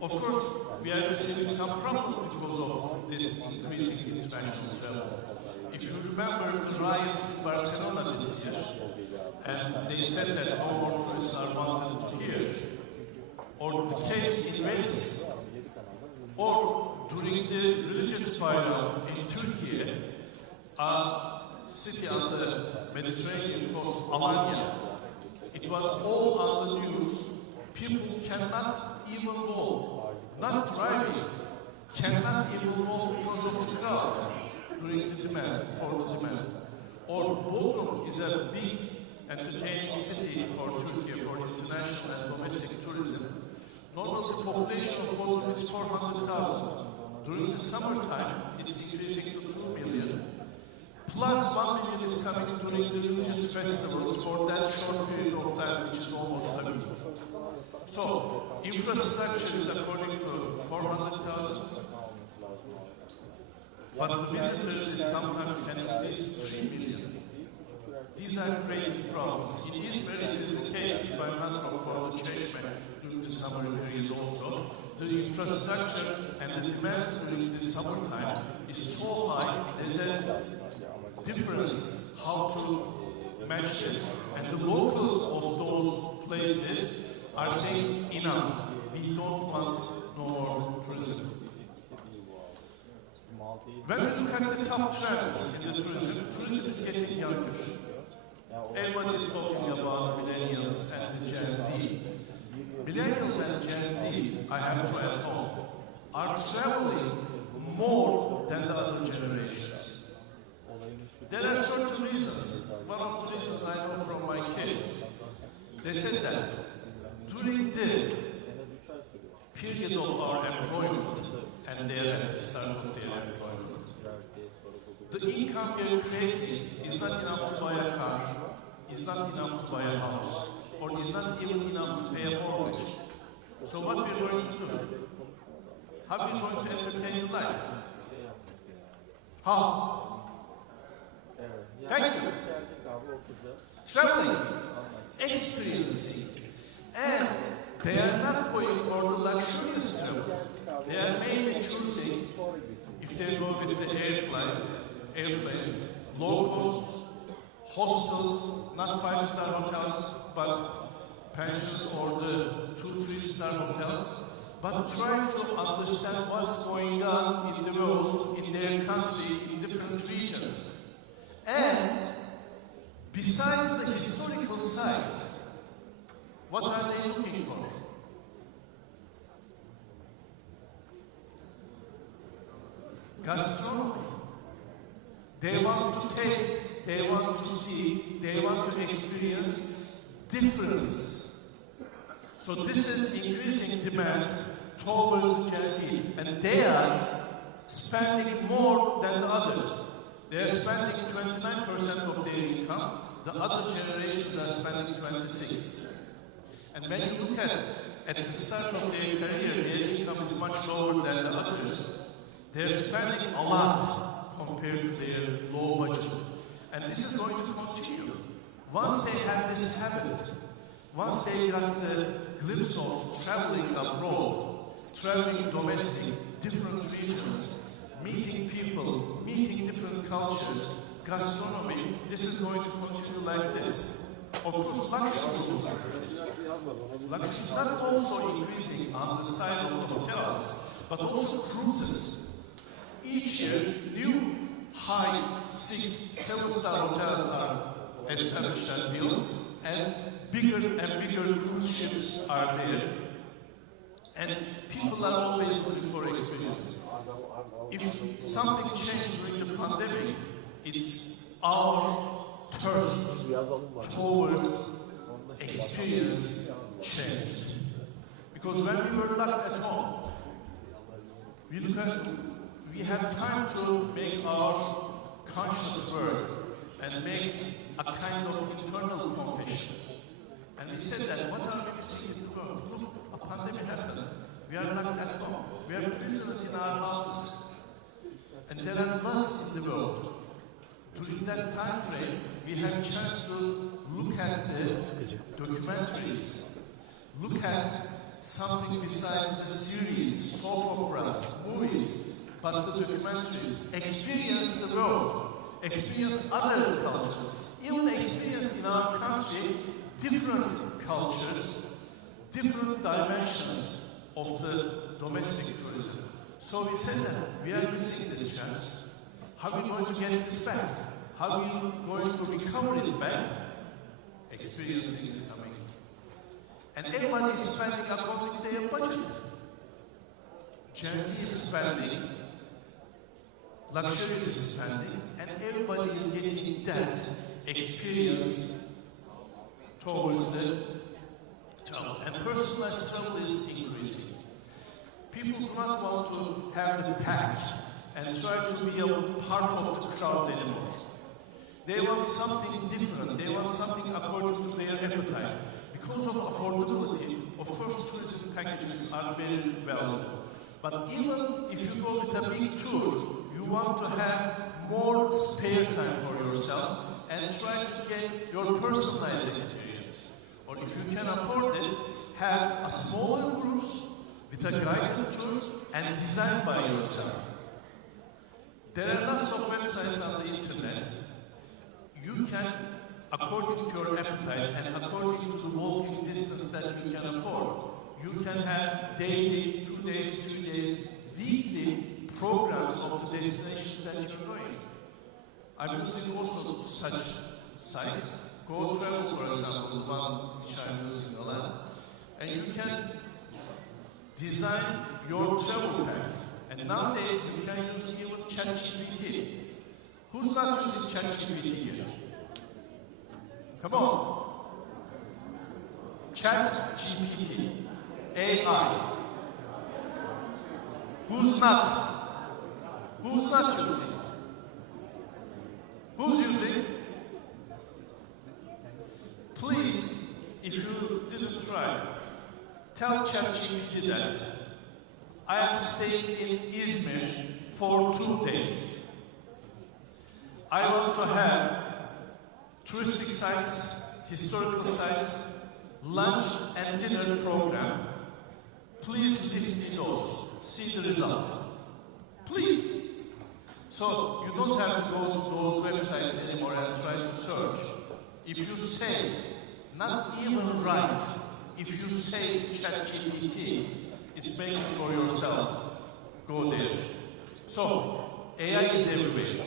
Of course, we are receiving some problems because of this increasing international travel. If you remember the riots in Barcelona this year, and they said that no more tourists are wanted here, or the case in Venice, or during the religious fire in Türkiye, a city on the Mediterranean coast, Alanya, it was all on the news. People cannot even walk, not driving, cannot even walk because of the crowd during the demand, for the demand. Or Bodrum is a big entertaining city for Turkey, for international and domestic tourism. Normally the population of Bodrum is 400,000. During the summertime, it's increasing to 2 million. Plus 1 million is coming during the religious festivals for that short period of time, which is almost a week. So, infrastructure is according to 400,000. But the visitors sometimes can increase to 3 million. These are great problems. In Izmir, it is the case, if I'm not wrong, for the churchmen during the summer period also. The infrastructure and the demands during the summertime is so high, there's a difference how to match this. And the locals of those places are saying, enough, we don't want no more tourism. When we look at the top trends in the tourism is getting younger. Everyone is talking about millennials and the Gen Z. Millennials and Gen Z, I have to add on, are traveling more than the other generations. There are certain reasons. One of the reasons I know from my kids, they said that during the period of our employment, and they are at the start of their employment, the income we are creating is not enough to buy a car, is not enough to buy a house, or is not even enough to pay a mortgage. So what we are going to do? How are we going to entertain life? How? Thank you. Traveling, experiencing, and they are not going for the luxurious travel. They are mainly choosing, if they go with the airplanes, low cost, hostels, not 5-star hotels, but pensions or the 2-3-star hotels, but try to understand what's going on in the world, in their country, in different regions. And besides the historical sites, what are they looking for? Gastronomy. They want to taste, they want to see, they want to experience difference. So this is increasing demand towards Gen Z, and they are spending more than the others. They are spending 29% of their income, the other generations are spending 26%. And when you look at the start of their career, their income is much lower than the others. They're spending a lot compared to their low budget. And this is going to continue. Once they have this habit, once they got the glimpse of traveling abroad, traveling domestic, different regions, meeting people, meeting different cultures, gastronomy, this is going to continue like this. of course, luxury is not also increasing on the side of the hotels, but also cruises. Each year, new high 6-7-star hotels are established and built, and bigger cruise ships are there. And people are always looking for experience. If something changed during the pandemic, it's our thirst towards experience changed. Because when we were locked at home, we had time to make our conscious work and make a kind of internal confession. And we said that, what are we missing in the world? Look, a pandemic happened. We are locked at home. We are prisoners in our houses. And there are lots in the world. During that time frame, we had a chance to look at the documentaries, look at something besides the series, soap operas, movies, but the documentaries, experience the world, experience other cultures, even experience in our country different cultures, different dimensions of the domestic tourism. So we said that we are missing this chance. How are we going to get this back? How are we going to recover it back? Experiencing something. And everybody is spending according to their budget. Gen Z is spending, luxury is spending, and everybody is getting that experience towards the travel. And personalized travel is increasing. People do not want to have the pack and try to be a part of the crowd anymore. They want something different. They want something according to their appetite. Because of affordability, of course, tourism packages are very valuable. But even if you go with a big tour, you want to have more spare time for yourself and try to get your personalized experience. Or if you can afford it, have a smaller cruise with a guided tour and designed by yourself. There are lots of websites on the internet. You can, according to your appetite and according to the walking distance that you can afford, you can have daily, 2 days, 3 days, weekly programs of the destinations that you're going. I'm using also such sites. Go Travel, for example, the one which I'm using a lot. And you can design your travel pack. And nowadays you can use even ChatGPT. Who's not using ChatGPT here? Come on. ChatGPT. AI. Who's not? Who's not using? Who's using? Please, if you didn't try, tell ChatGPT that I am staying in Izmir for 2 days. I want to have touristic sites, historical sites, lunch and dinner program. Please list me those. See the result. Please. So you don't have to go to those websites anymore and try to search. If you say, not even right, if you say ChatGPT, it's making for yourself. Go there. So AI is everywhere.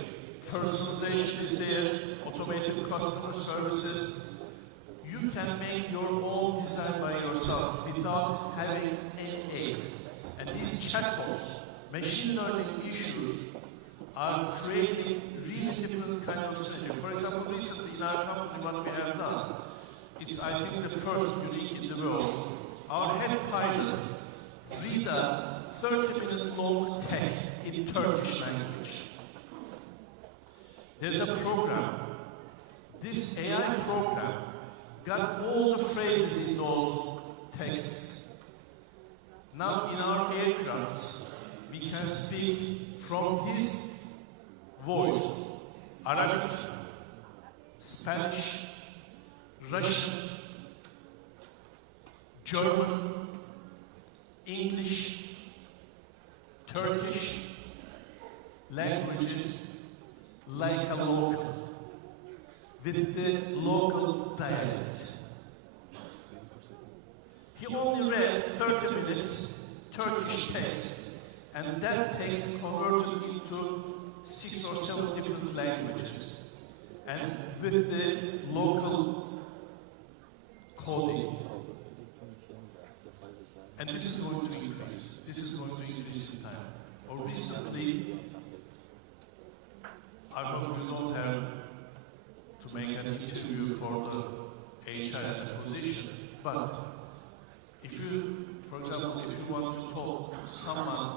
Personalization is there, automated customer services. You can make your own design by yourself without having any aid. And these chatbots, machine learning issues, are creating really different kind of scenario. For example, recently in our company, what we have done, it's I think the first unique in the world. Our head pilot read a 30-minute long text in Turkish language. There's a program. This AI program got all the phrases in those texts. Now in our aircrafts, we can speak from his voice, Arabic, Spanish, Russian, German, English, Turkish, languages like a local. with the local dialect. He only read 30 minutes Turkish text, and that text converted into 6 or 7 different languages, and with the local coding. And this is going to increase. This is going to increase in time. Or recently, I hope you don't have to make an interview for the HR position, but if you, for example, if you want to talk to someone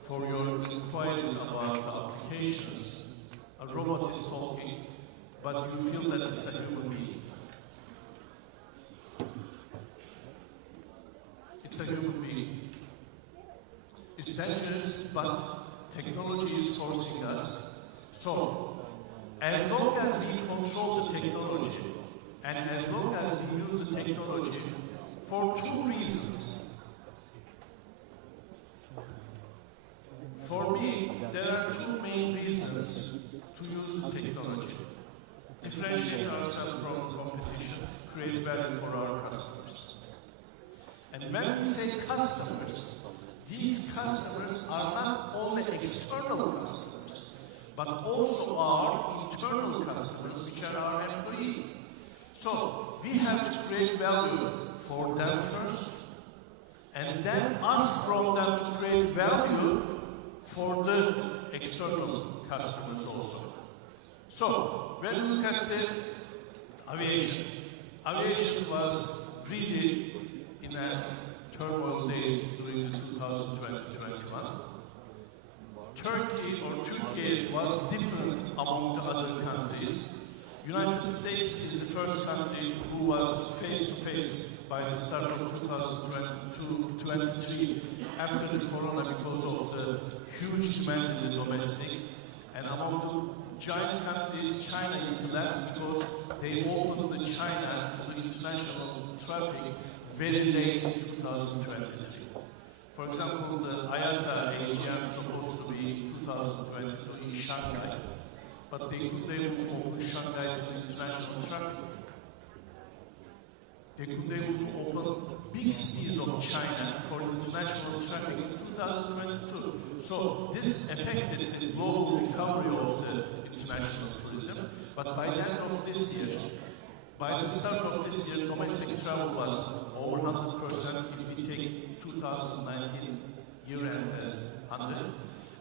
for your inquiries about the applications, a robot is talking, but you feel that it's a human being. It's a human being. It's dangerous, but technology is forcing us. So, as long as we control the technology, and as long as we use the technology for 2 reasons. For me, there are 2 main reasons to use the technology. Differentiate ourselves from competition, create value for our customers. And when we say customers, these customers are not only external customers, but also our internal customers, which are our employees. So we have to create value for them first, and then ask from them to create value for the external customers also. So when you look at the aviation, aviation was really in a turmoil days during the 2020-21. Türkiye was different among the other countries. United States is the first country who was face-to-face by the start of 2022-23 after the corona because of the huge demand in the domestic. And among the giant countries, China is the last because they opened the China to the international traffic very late in 2023. For example, the IATA AGM is supposed to be 2022 in Shanghai, but they couldn't able to open Shanghai to international traffic. They couldn't able to open big cities of China for international traffic in 2022. So this affected the global recovery of the international tourism, but by the end of this year, by the start of this year, domestic travel was over 100% if we take 2019 year-end as 100.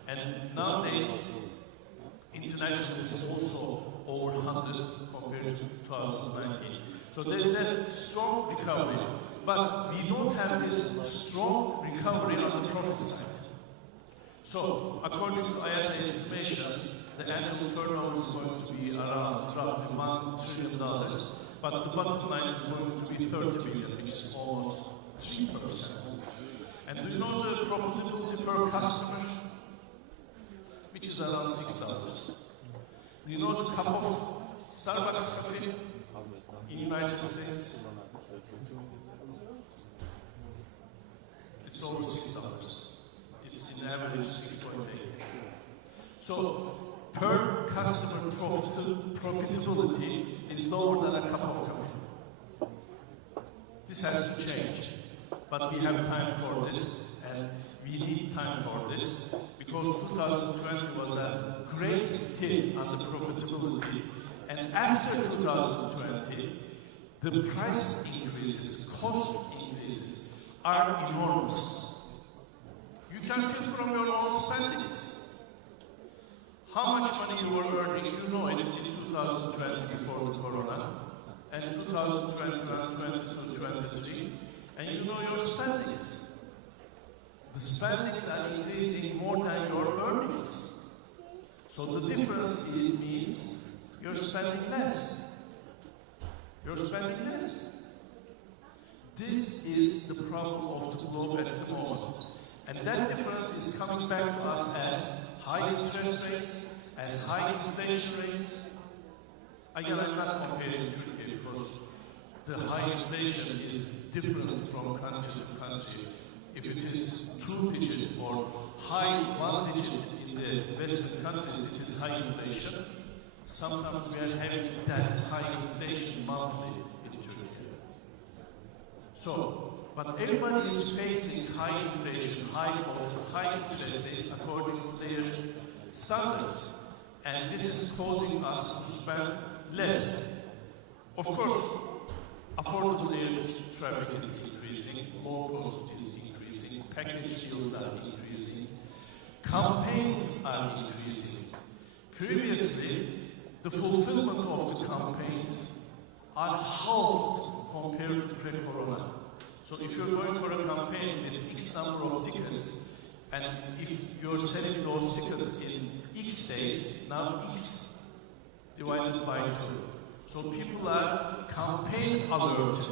And nowadays, international is also over 100 compared to 2019. So there is a strong recovery, but we don't have this strong recovery on the profit side. So according to IATA estimations, the annual turnover is going to be around roughly $1 trillion, but the bottom line is going to be 30 billion, which is almost 3%. And do you know the profitability per customer? Which is around $6. Do you know the cup of Starbucks coffee in the United States? It's over $6. It's in average 6.8. So per customer profitability is lower than a cup of coffee. This has to change, but we have time for this, and we need time for this, because 2020 was a great hit on the profitability, and after 2020, the price increases, cost increases are enormous. You can feel from your own spendings. How much money you were earning, you know it in 2020 before the corona, and 2021, 22, 23, and you know your spendings. The spendings are increasing more than your earnings. So the difference means you're spending less. You're spending less. This is the problem of the globe at the moment. And that difference is coming back to us as high interest rates, as high inflation rates. Again, I'm not comparing Turkey because the high inflation is different from country to country. If it is 2-digit or high 1-digit in the Western countries, it is high inflation. sometimes we are having that high inflation monthly in Turkey. So, but everybody is facing high inflation, high costs, high interest rates according to their standards. And this is causing us to spend less. Of course, affordable air traffic is increasing, low cost is increasing, package deals are increasing, campaigns are increasing. Previously, the fulfillment of the campaigns are halved compared to pre-corona. So if you're going for a campaign with X number of tickets, and if you're selling those tickets in X days, now X divided by 2. So people are campaign alerted,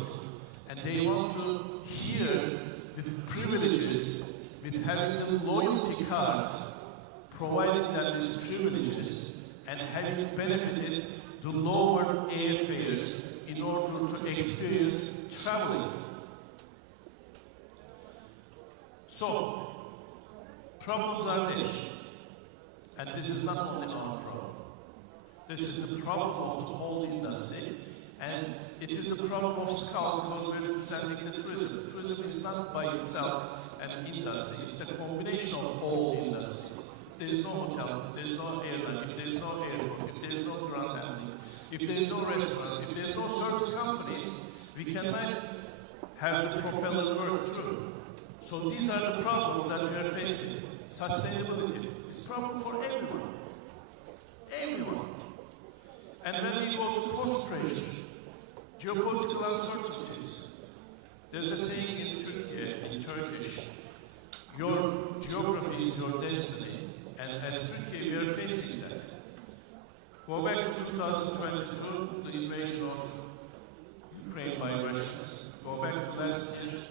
and they want to hear the privileges with having the loyalty cards, providing them these privileges, and having benefited the lower airfares in order to experience traveling. So, problems are there, and this is not only our problem. This is the problem of the whole industry, and it is the problem of Skål because we're representing the tourism. Tourism is not by itself an industry, it's a combination of all industries. If there is no hotel, if there is no airline, if there is no airport, if there is no ground handling, if there is no restaurants, if there is no service companies, we cannot have the propeller work through. So these are the problems that we are facing. Sustainability is a problem for everyone. Everyone. And when we go to cost pressure, geopolitical uncertainties, there's a saying in Türkiye, in Turkish, your geography is your destiny, and as Turkey, we are facing that. Go back to 2022, the invasion of Ukraine by Russians. Go back to last year,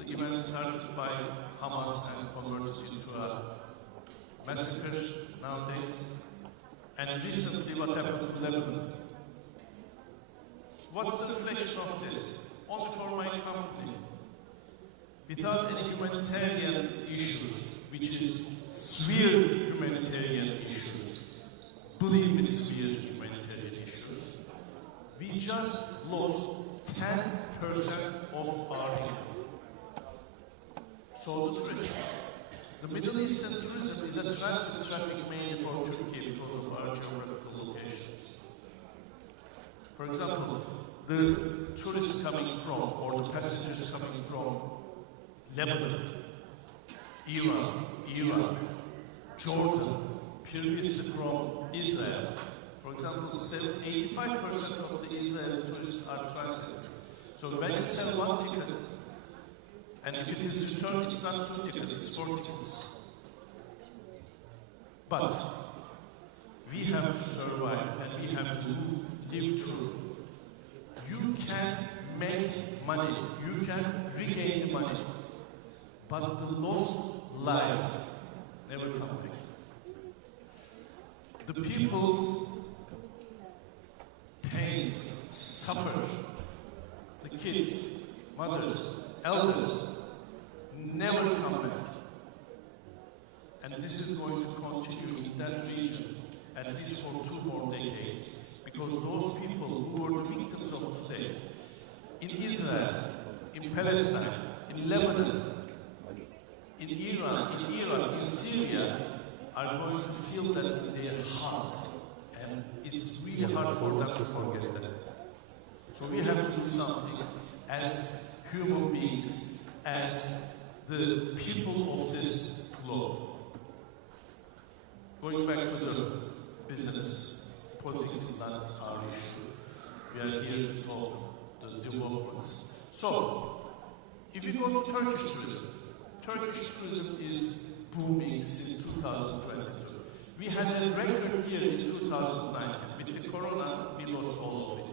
the event started by Hamas and converted into a massacre nowadays. And recently, what happened to Lebanon? What's the reflection of this? Only for my company. Without any humanitarian issues, which is severe humanitarian issues, believe me, severe humanitarian issues, we just lost 10% of our income. So the tourists. The Middle Eastern tourism is a transit traffic mainly for Turkey because of our geographical locations. For example, the tourists coming from, or the passengers coming from Lebanon, Iran, Iraq, Jordan, previously from Israel. For example, 85% of the Israeli tourists are transit. So when you sell one ticket, and if it is returned, it's not 2 tickets, it's 4 tickets. But we have to survive and we have to live through. You can make money, you can regain the money, but the lost lives never come back. The people's pains, suffer, the kids, mothers, elders never come back. And this is going to continue in that region at least for 2 more decades. Because those people who were the victims of today, in Israel, in Palestine, in Lebanon, in Iran, in Iraq, in Syria, are going to feel that in their heart. And it's really hard for them to forget that. So we have to do something as human beings, as the people of this globe. Going back to the business, politics is not our issue. We are here to talk the developments. So, if you go to Turkish tourism is booming since 2022. We had a record year in 2009. With the corona, we lost all of it.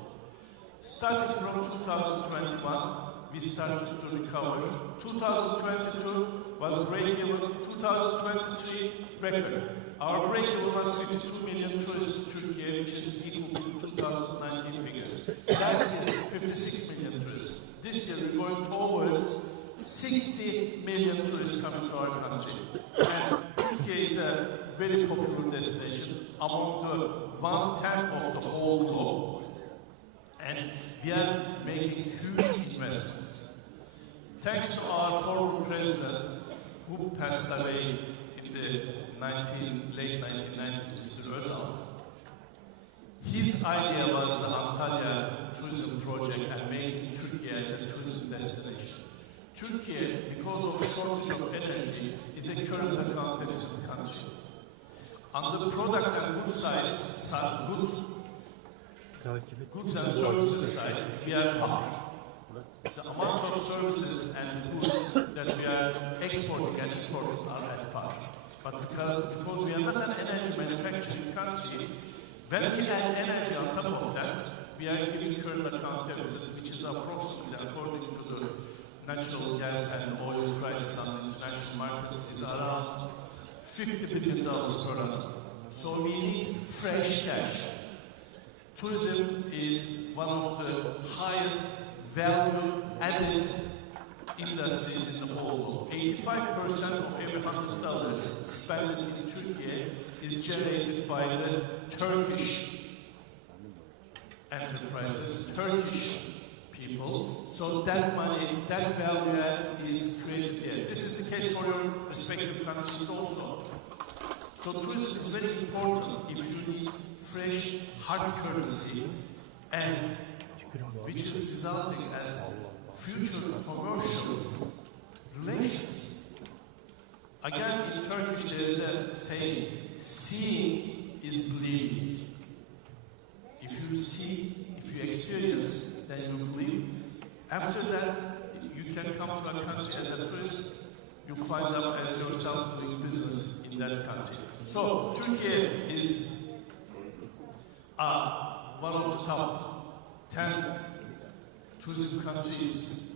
Starting from 2021, we started to recover. 2022 was break-even. 2023, record. Our break-even was 52 million tourists to Turkey, which is equal to 2019 figures. Last year, 56 million tourists. This year, we're going towards 60 million tourists coming to our country. And Turkey is a very popular destination among the 1/10 of the whole globe. And we are making huge investments. Thanks to our former president, who passed away in the late 1990s, Mr. Özal. His idea was the Antalya tourism project and making Turkey as a tourism destination. Turkey, because of shortage of energy, is a current account deficit country. On the products and goods and services side, we are par. The amount of services and goods that we are exporting and importing are at par. But because we are not an energy manufacturing country, when we add energy on top of that, we are giving current account deficit, which is approximately, according to the natural gas and oil prices on the international markets, is around $50 billion per annum. So we need fresh cash. Tourism is one of the highest value-added industries in the whole world. 85% of every $100 spent in Turkey is generated by the Turkish enterprises, Turkish people. So that money, that value add is created here. This is the case for your respective countries also. So tourism is very important if you need fresh, hard currency, and which is resulting as future commercial relations. Again, in Turkish there is a saying, seeing is believing. If you see, if you experience, then you believe. After that, you can come to a country as a tourist, you find out as yourself doing business in that country. So, Turkey is one of the top 10 tourism countries.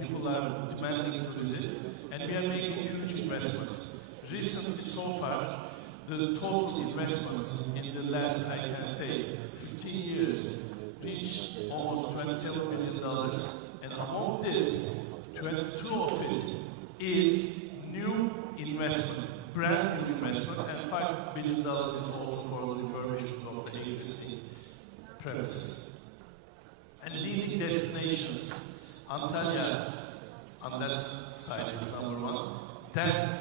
People are demanding tourism, and we are making huge investments. Recently, so far, the total investments in the last, I can say, 15 years reached almost $27 billion. And among this, 22 of it is new investment, brand new investment, and $5 billion is also for the refurbishment of the existing premises. And leading destinations, Antalya on that side is number one. Then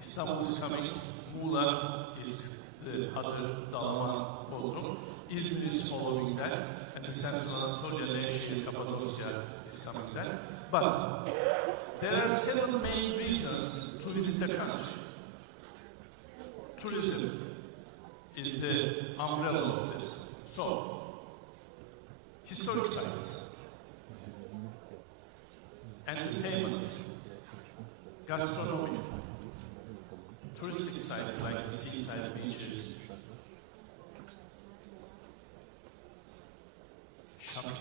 Istanbul is coming, Muğla is the other Dalaman Bodrum, Izmir is following that, and the Central Anatolia, Nevşehir, Cappadocia is coming there. But there are 7 main reasons to visit the country. Tourism is the umbrella of this. So, historic sites, entertainment, gastronomy, touristic sites like the seaside beaches, shopping.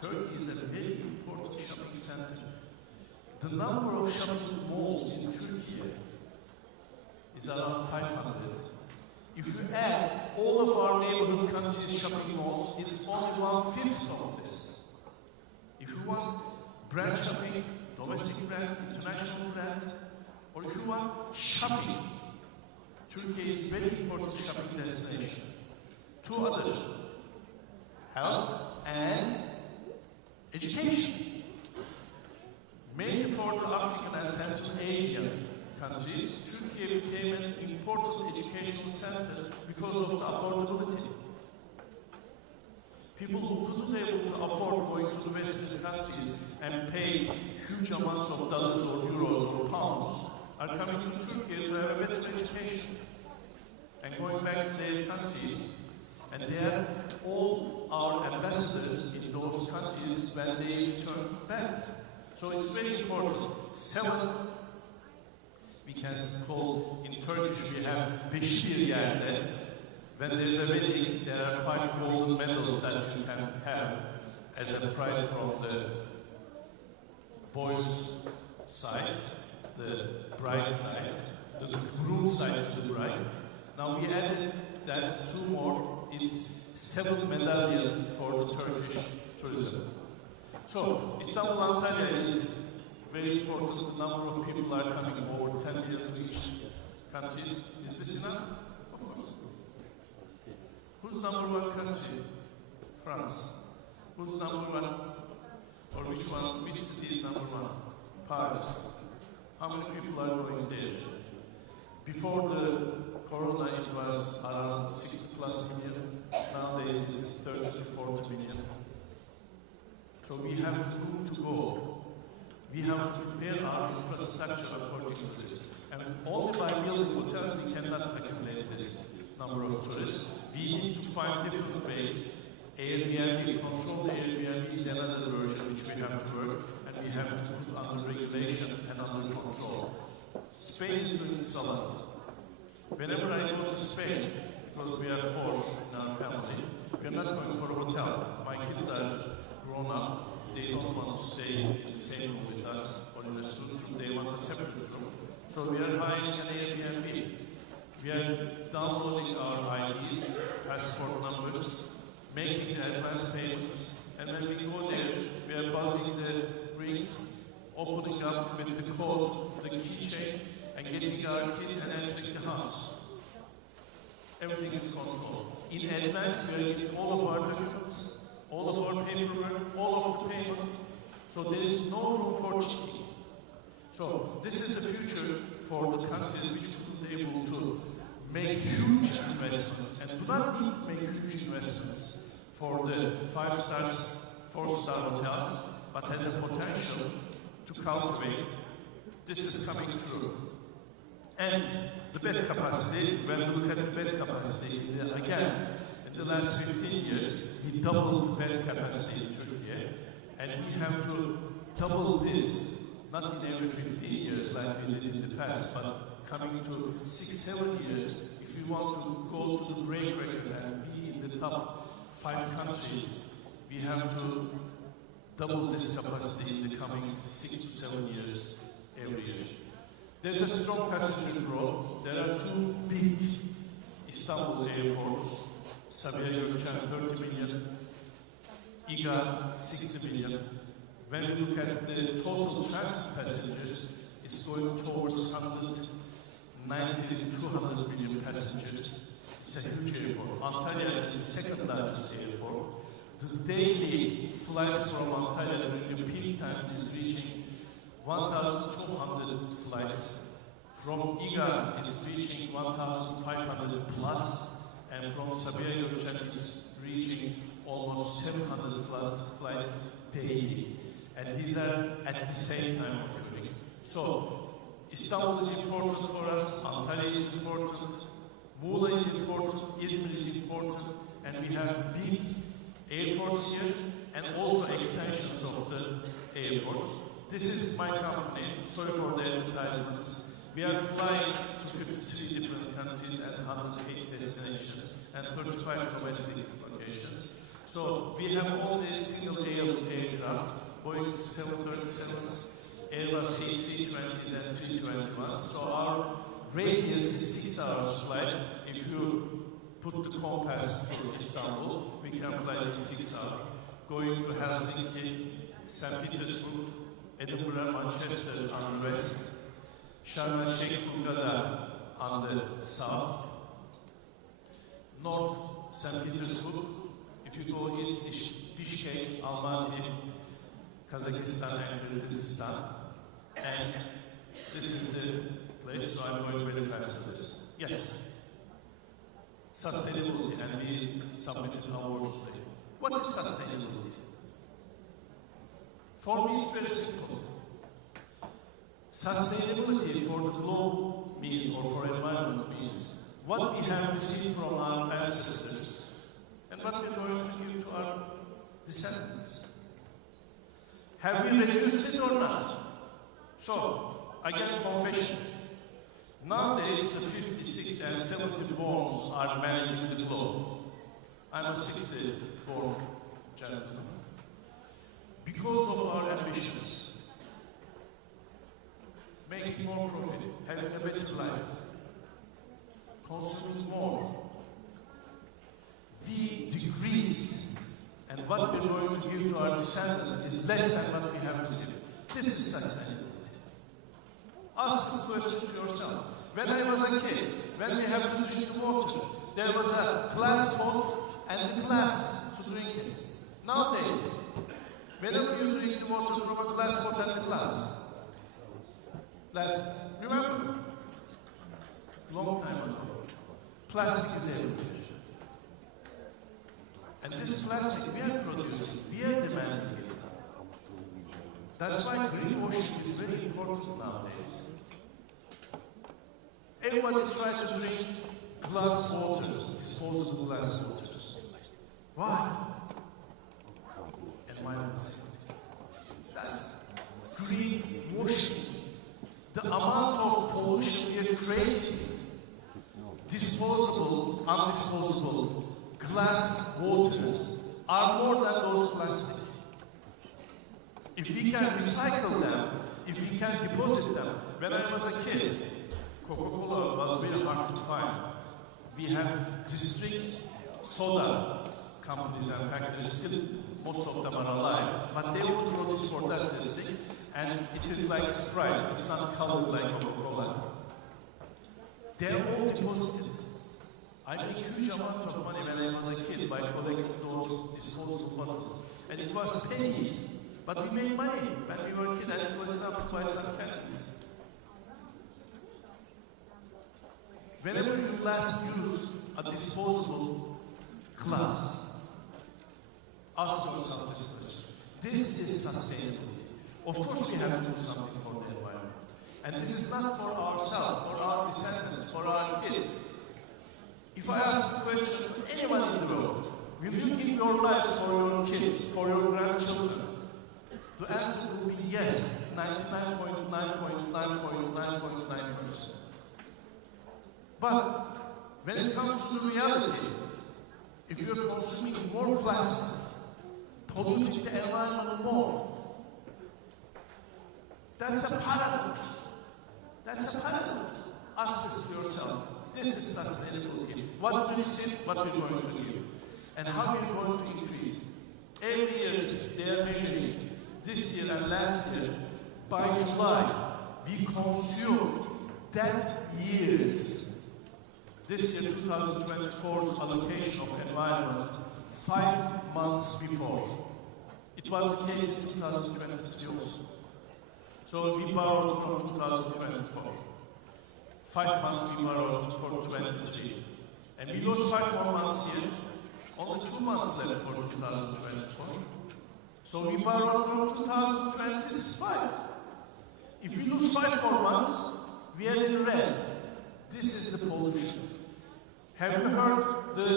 Turkey is a very important shopping center. The number of shopping malls in Turkey is around 500. If you add all of our neighborhood countries' shopping malls, it's only 1/5 of this. If you want brand shopping, domestic brand, international brand, or if you want shopping, Turkey is a very important shopping destination. 2 others, health and education. Mainly for the African and Central Asian countries, Turkey became an important educational center because of the affordability. People who couldn't able to afford going to the Western countries and pay huge amounts of dollars or euros or pounds are coming to Turkey to have a better education and going back to their countries. And they are all our ambassadors in those countries when they return back. So it's very important. 7, we can call, in Turkish we have Beşir yerde. When there's a wedding, there are 5 golden medals that you can have as a pride from the boys' side, the bride side, the groom side to the bride. Now we added that 2 more. It's 7 medallion for the Turkish tourism. So Istanbul Antalya is very important, the number of people are coming, over 10 million to each country. Is this enough? Of course. Who's number one country? France. Who's number one? Or which one? Which city is number one? Paris. How many people are going there? Before the corona, it was around 6+ million. Nowadays, it's 30 to 40 million. So we have room to go. We have to prepare our infrastructure according to this. And only by building hotels we cannot accumulate this number of tourists. We need to find different ways. Airbnb, controlled Airbnb is another version which we have to work, and we have to put under regulation and under control. Spain is doing this a lot. Whenever I go to Spain, because we are 4 in our family, we are not going for a hotel. My kids are grown up. They don't want to stay in the same room with us or in a student room. They want a separate room. So we are hiring an Airbnb. We are downloading our IDs, passport numbers, making the advance payments, and when we go there, we are buzzing the ring, opening up with the code, the keychain, and getting our keys and entering the house. Everything is controlled. In advance, we are getting all of our documents, all of our paperwork, all of the payment. So there is no room for cheating. So this is the future for the countries which should be able to make huge investments, and do not need to make huge investments for the 5-star, 4-star hotels, but has a potential to cultivate. This is coming true. And the bed capacity, when we look at the bed capacity, again, in the last 15 years, we doubled the bed capacity in Turkey, and we have to double this, not in every 15 years like we did in the past, but coming to 6-7 years, if we want to go to the break record and be in the top 5 countries, we have to double this capacity in the coming 6 to 7 years every year. There's a strong passenger growth. There are 2 big Istanbul airports, Sabiha Gökçen 30 million, İGA 60 million. When we look at the total transit passengers, it's going towards 190 to 200 million passengers. It's a huge airport. Antalya is the 2nd largest airport. The daily flights from Antalya during the peak times is reaching 1,200 flights. From İGA, it's reaching 1,500 plus, and from Sabiha Gökçen, it's reaching almost 700 flights daily. And these are at the same time occurring. So, Istanbul is important for us, Antalya is important, Muğla is important, Izmir is important, and we have big airports here, and also extensions of the airports. This is my company, sorry for the advertisements. We are flying to 53 different countries and 108 destinations, and 35 domestic locations. So we have all the single-aisle aircraft, Boeing 737s, Airbus A320s and 321s. So our radius is 6 hours flight. If you put the compass to Istanbul, we can fly in 6 hours. Going to Helsinki, St. Petersburg, Edinburgh, Manchester on the west, Sharm el-Sheikh, Hurghada on the south, north St. Petersburg. If you go east, Bishkek, Almaty, Kazakhstan and Kyrgyzstan. And this is the place, so I'm going very fast to this. Yes. Sustainability, and we submitted our words today. What is sustainability? For me, it's very simple. Sustainability for the globe means, or for environment means, what we have received from our ancestors and what we're going to give to our descendants. Have we reduced it or not? So, again, confession. Nowadays, the 50, 60, and 70 borns are managing the globe. I'm a 60-born gentleman. Because of our ambitions, making more profit, having a better life, consuming more, we decreased, and what we're going to give to our descendants is less than what we have received. This is sustainable. Ask this question to yourself. When I was a kid, when we have to drink the water, there was a glass bowl and the glass to drink it. Nowadays, whenever you drink the water from a glass bottle and the glass, remember? Long time ago, plastic is everywhere. And this plastic we are producing, we are demanding it. That's why greenwashing is very important nowadays. Everybody tries to drink glass waters, disposable glass waters. Why? Environment. That's greenwashing. The amount of pollution we are creating, disposable, undisposable glass waters are more than those plastic. If we can recycle them, if we can deposit them. When I was a kid, Coca-Cola was very hard to find. We have district soda companies and factories, still most of them are alive, but they will produce for that district, and it is like Sprite, it's not colored like Coca-Cola. They're all deposited. I made a huge amount of money when I was a kid by collecting those disposable bottles. And it was pennies. But we made money when we were a kid, and it was enough to buy some pennies. Whenever you last use a disposable glass, ask yourself this question. This is sustainable. Of course we have to do something for the environment. And this is not for ourselves, for our descendants, for our kids. If I ask the question to anyone in the world, will you give your lives for your kids, for your grandchildren? The answer will be yes, 99.9.9.9.9%. But when it comes to the reality, if you're consuming more plastic, polluting the environment more, that's a paradox. That's a paradox. Ask this to yourself. This is sustainability. What do we see? What we're going to give? And how we're going to increase? Every year they are measuring. This year and last year, by July, we consumed that year's, this year 2024's allocation of environment 5 months before. It was the case in 2023 also. So we borrowed from 2024. 5 months we borrowed for 23. And we lost 5 more months here. Only 2 months left for 2024. So we borrowed from 2025. If we lose 5 more months, we are in red. This is the pollution. Have you heard the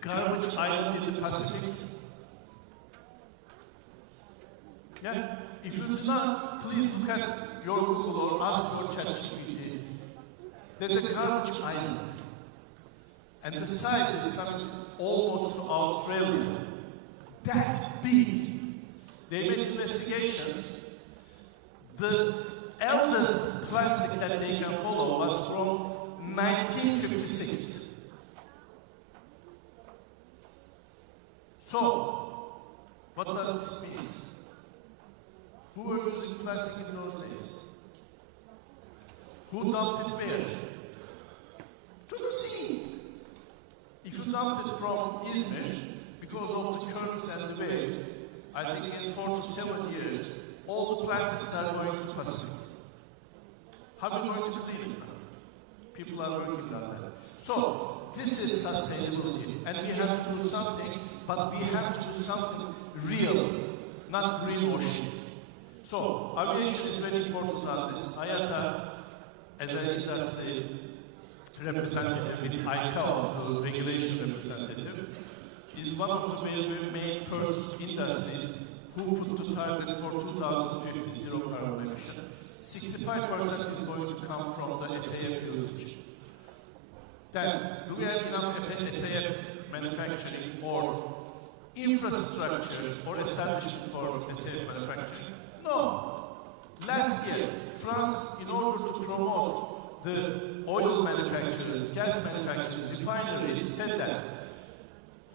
garbage island in the Pacific? Yeah? If you do not, please look at your Google or ask your ChatGPT. There's a garbage island. And the size is coming almost to Australia. That big. They made investigations. The eldest plastic that they can follow was from 1956. So, what does this mean? Who were using plastic in those days? Who dumped it where? To the sea. If you dumped it from Izmir, because of the currents and the waves, I think in 4 to 7 years, all the plastics are going to Pacific. How are we going to clean them? People are working on that. So, this is sustainability, and we have to do something, but we have to do something real, not greenwashing. So, aviation is very important on this. IATA, as an industry representative with ICAO, the regulation representative, is one of the main first industries who put the target for 2050 zero carbon emission. 65% is going to come from the SAF usage. Then, do we have enough SAF manufacturing or infrastructure or establishment for SAF manufacturing? No. Last year, France, in order to promote the oil manufacturers, gas manufacturers, refineries, said that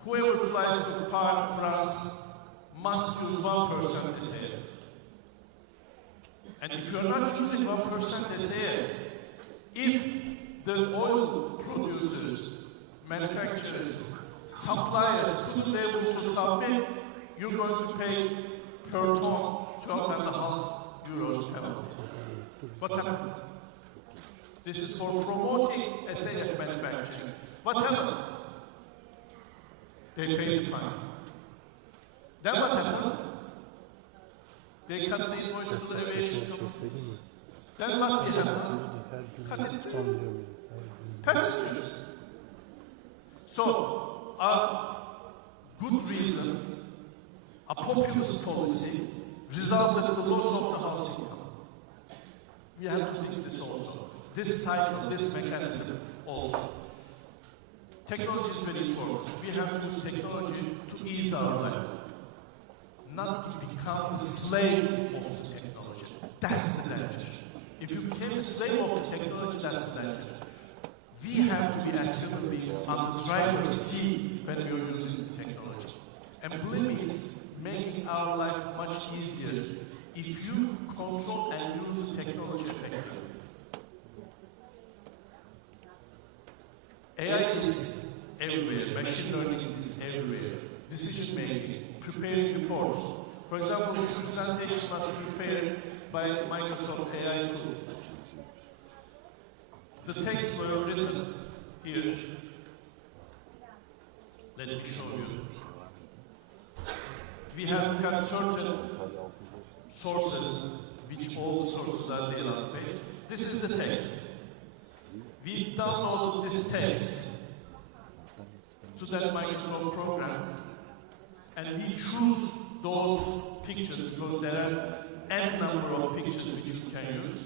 whoever flies to France must use 1% SAF. And if you're not using 1% SAF, if the oil producers, manufacturers, suppliers couldn't be able to submit, you're going to pay per ton 12.5 euros penalty. What happened? This is for promoting SAF manufacturing. What happened? They paid the fine. Then what happened? They cut the invoice to the aviation companies. Then what will happen? Cut it to passengers. So, a good reason, a populist policy, resulted in the loss of the housing income. We have to think this also. This cycle, this mechanism also. Technology is very important. We have to use technology to ease our life, not to become the slave of the technology. That's the danger. If you became a slave of the technology, that's the danger. We have to be, as human beings, on the driver's seat when we are using the technology. And believe me, it's making our life much easier if you control and use the technology effectively. AI is everywhere, machine learning is everywhere, decision making, preparing reports. For example, this presentation was prepared by Microsoft AI tool. The texts were written here. Let me show you. We have got certain sources, which all the sources are there on the page. This is the text. We downloaded this text to that Microsoft program, and we choose those pictures because there are n number of pictures which you can use.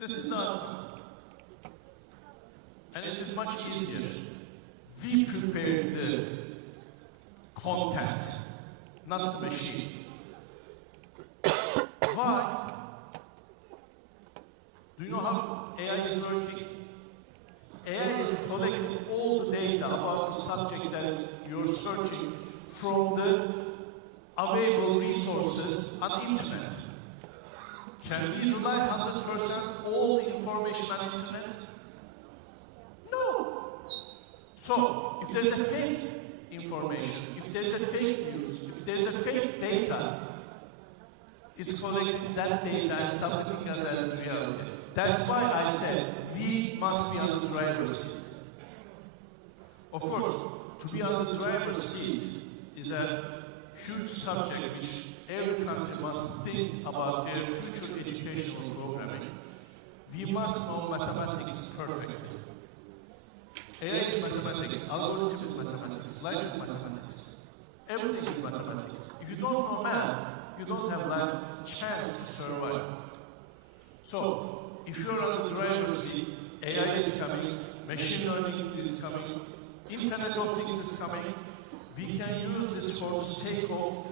This is not, and it is much easier. We prepare the content, not the machine. Why? Do you know how AI is working? AI is collecting all the data about the subject that you're searching from the available resources on the internet. Can we rely 100% all the information on the internet? No. So, if there's a fake information, if there's a fake news, if there's a fake data, it's collecting that data and submitting us as reality. That's why I said we must be on the driver's seat. Of course, to be on the driver's seat is a huge subject which every country must think about their future educational programming. We must know mathematics perfectly. AI is mathematics, algorithm is mathematics, life is mathematics. Everything is mathematics. If you don't know math, you don't have a chance to survive. So, if you're on the driver's seat, AI is coming, machine learning is coming, Internet of Things is coming. We can use this for the sake of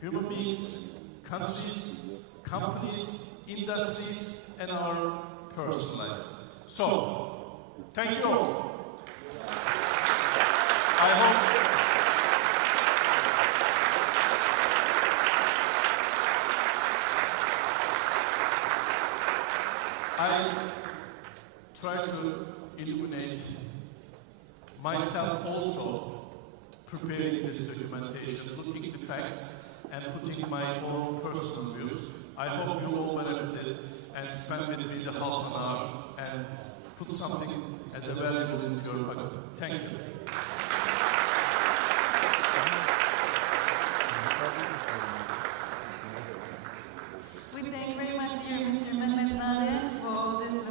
human beings, countries, companies, industries, and our personal lives. So, thank you all. I hope I try to illuminate myself also preparing this documentation, looking at the facts and putting my own personal views. I hope you all benefited and spend with me the half an hour and put something as a valuable into your pocket. Thank you. We thank you very much, dear Mr. Mehmet Nadev, for this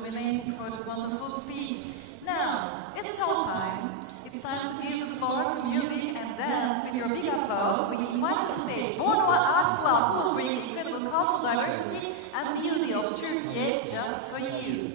wonderful speech. Now, it's showtime. It's time to give the floor to music and dance with your big applause. We invite to the stage Bornova Art Club, who will bring incredible cultural diversity and beauty of Türkiye just for you.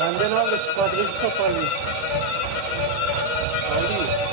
Benden aldık. Kadresi toparlıyor. Aldı.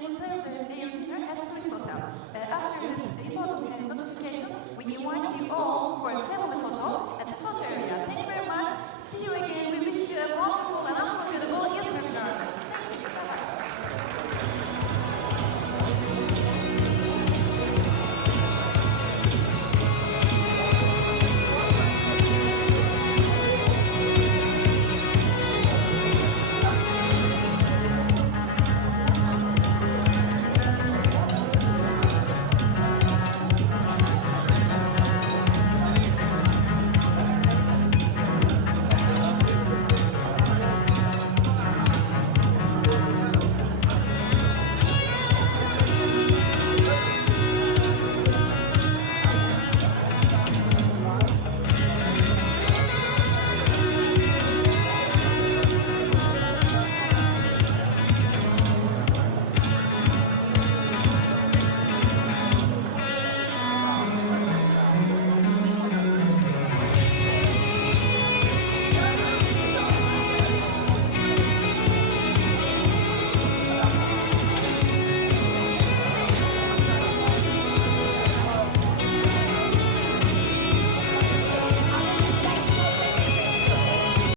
they will serve their dinner at Swiss Hotel.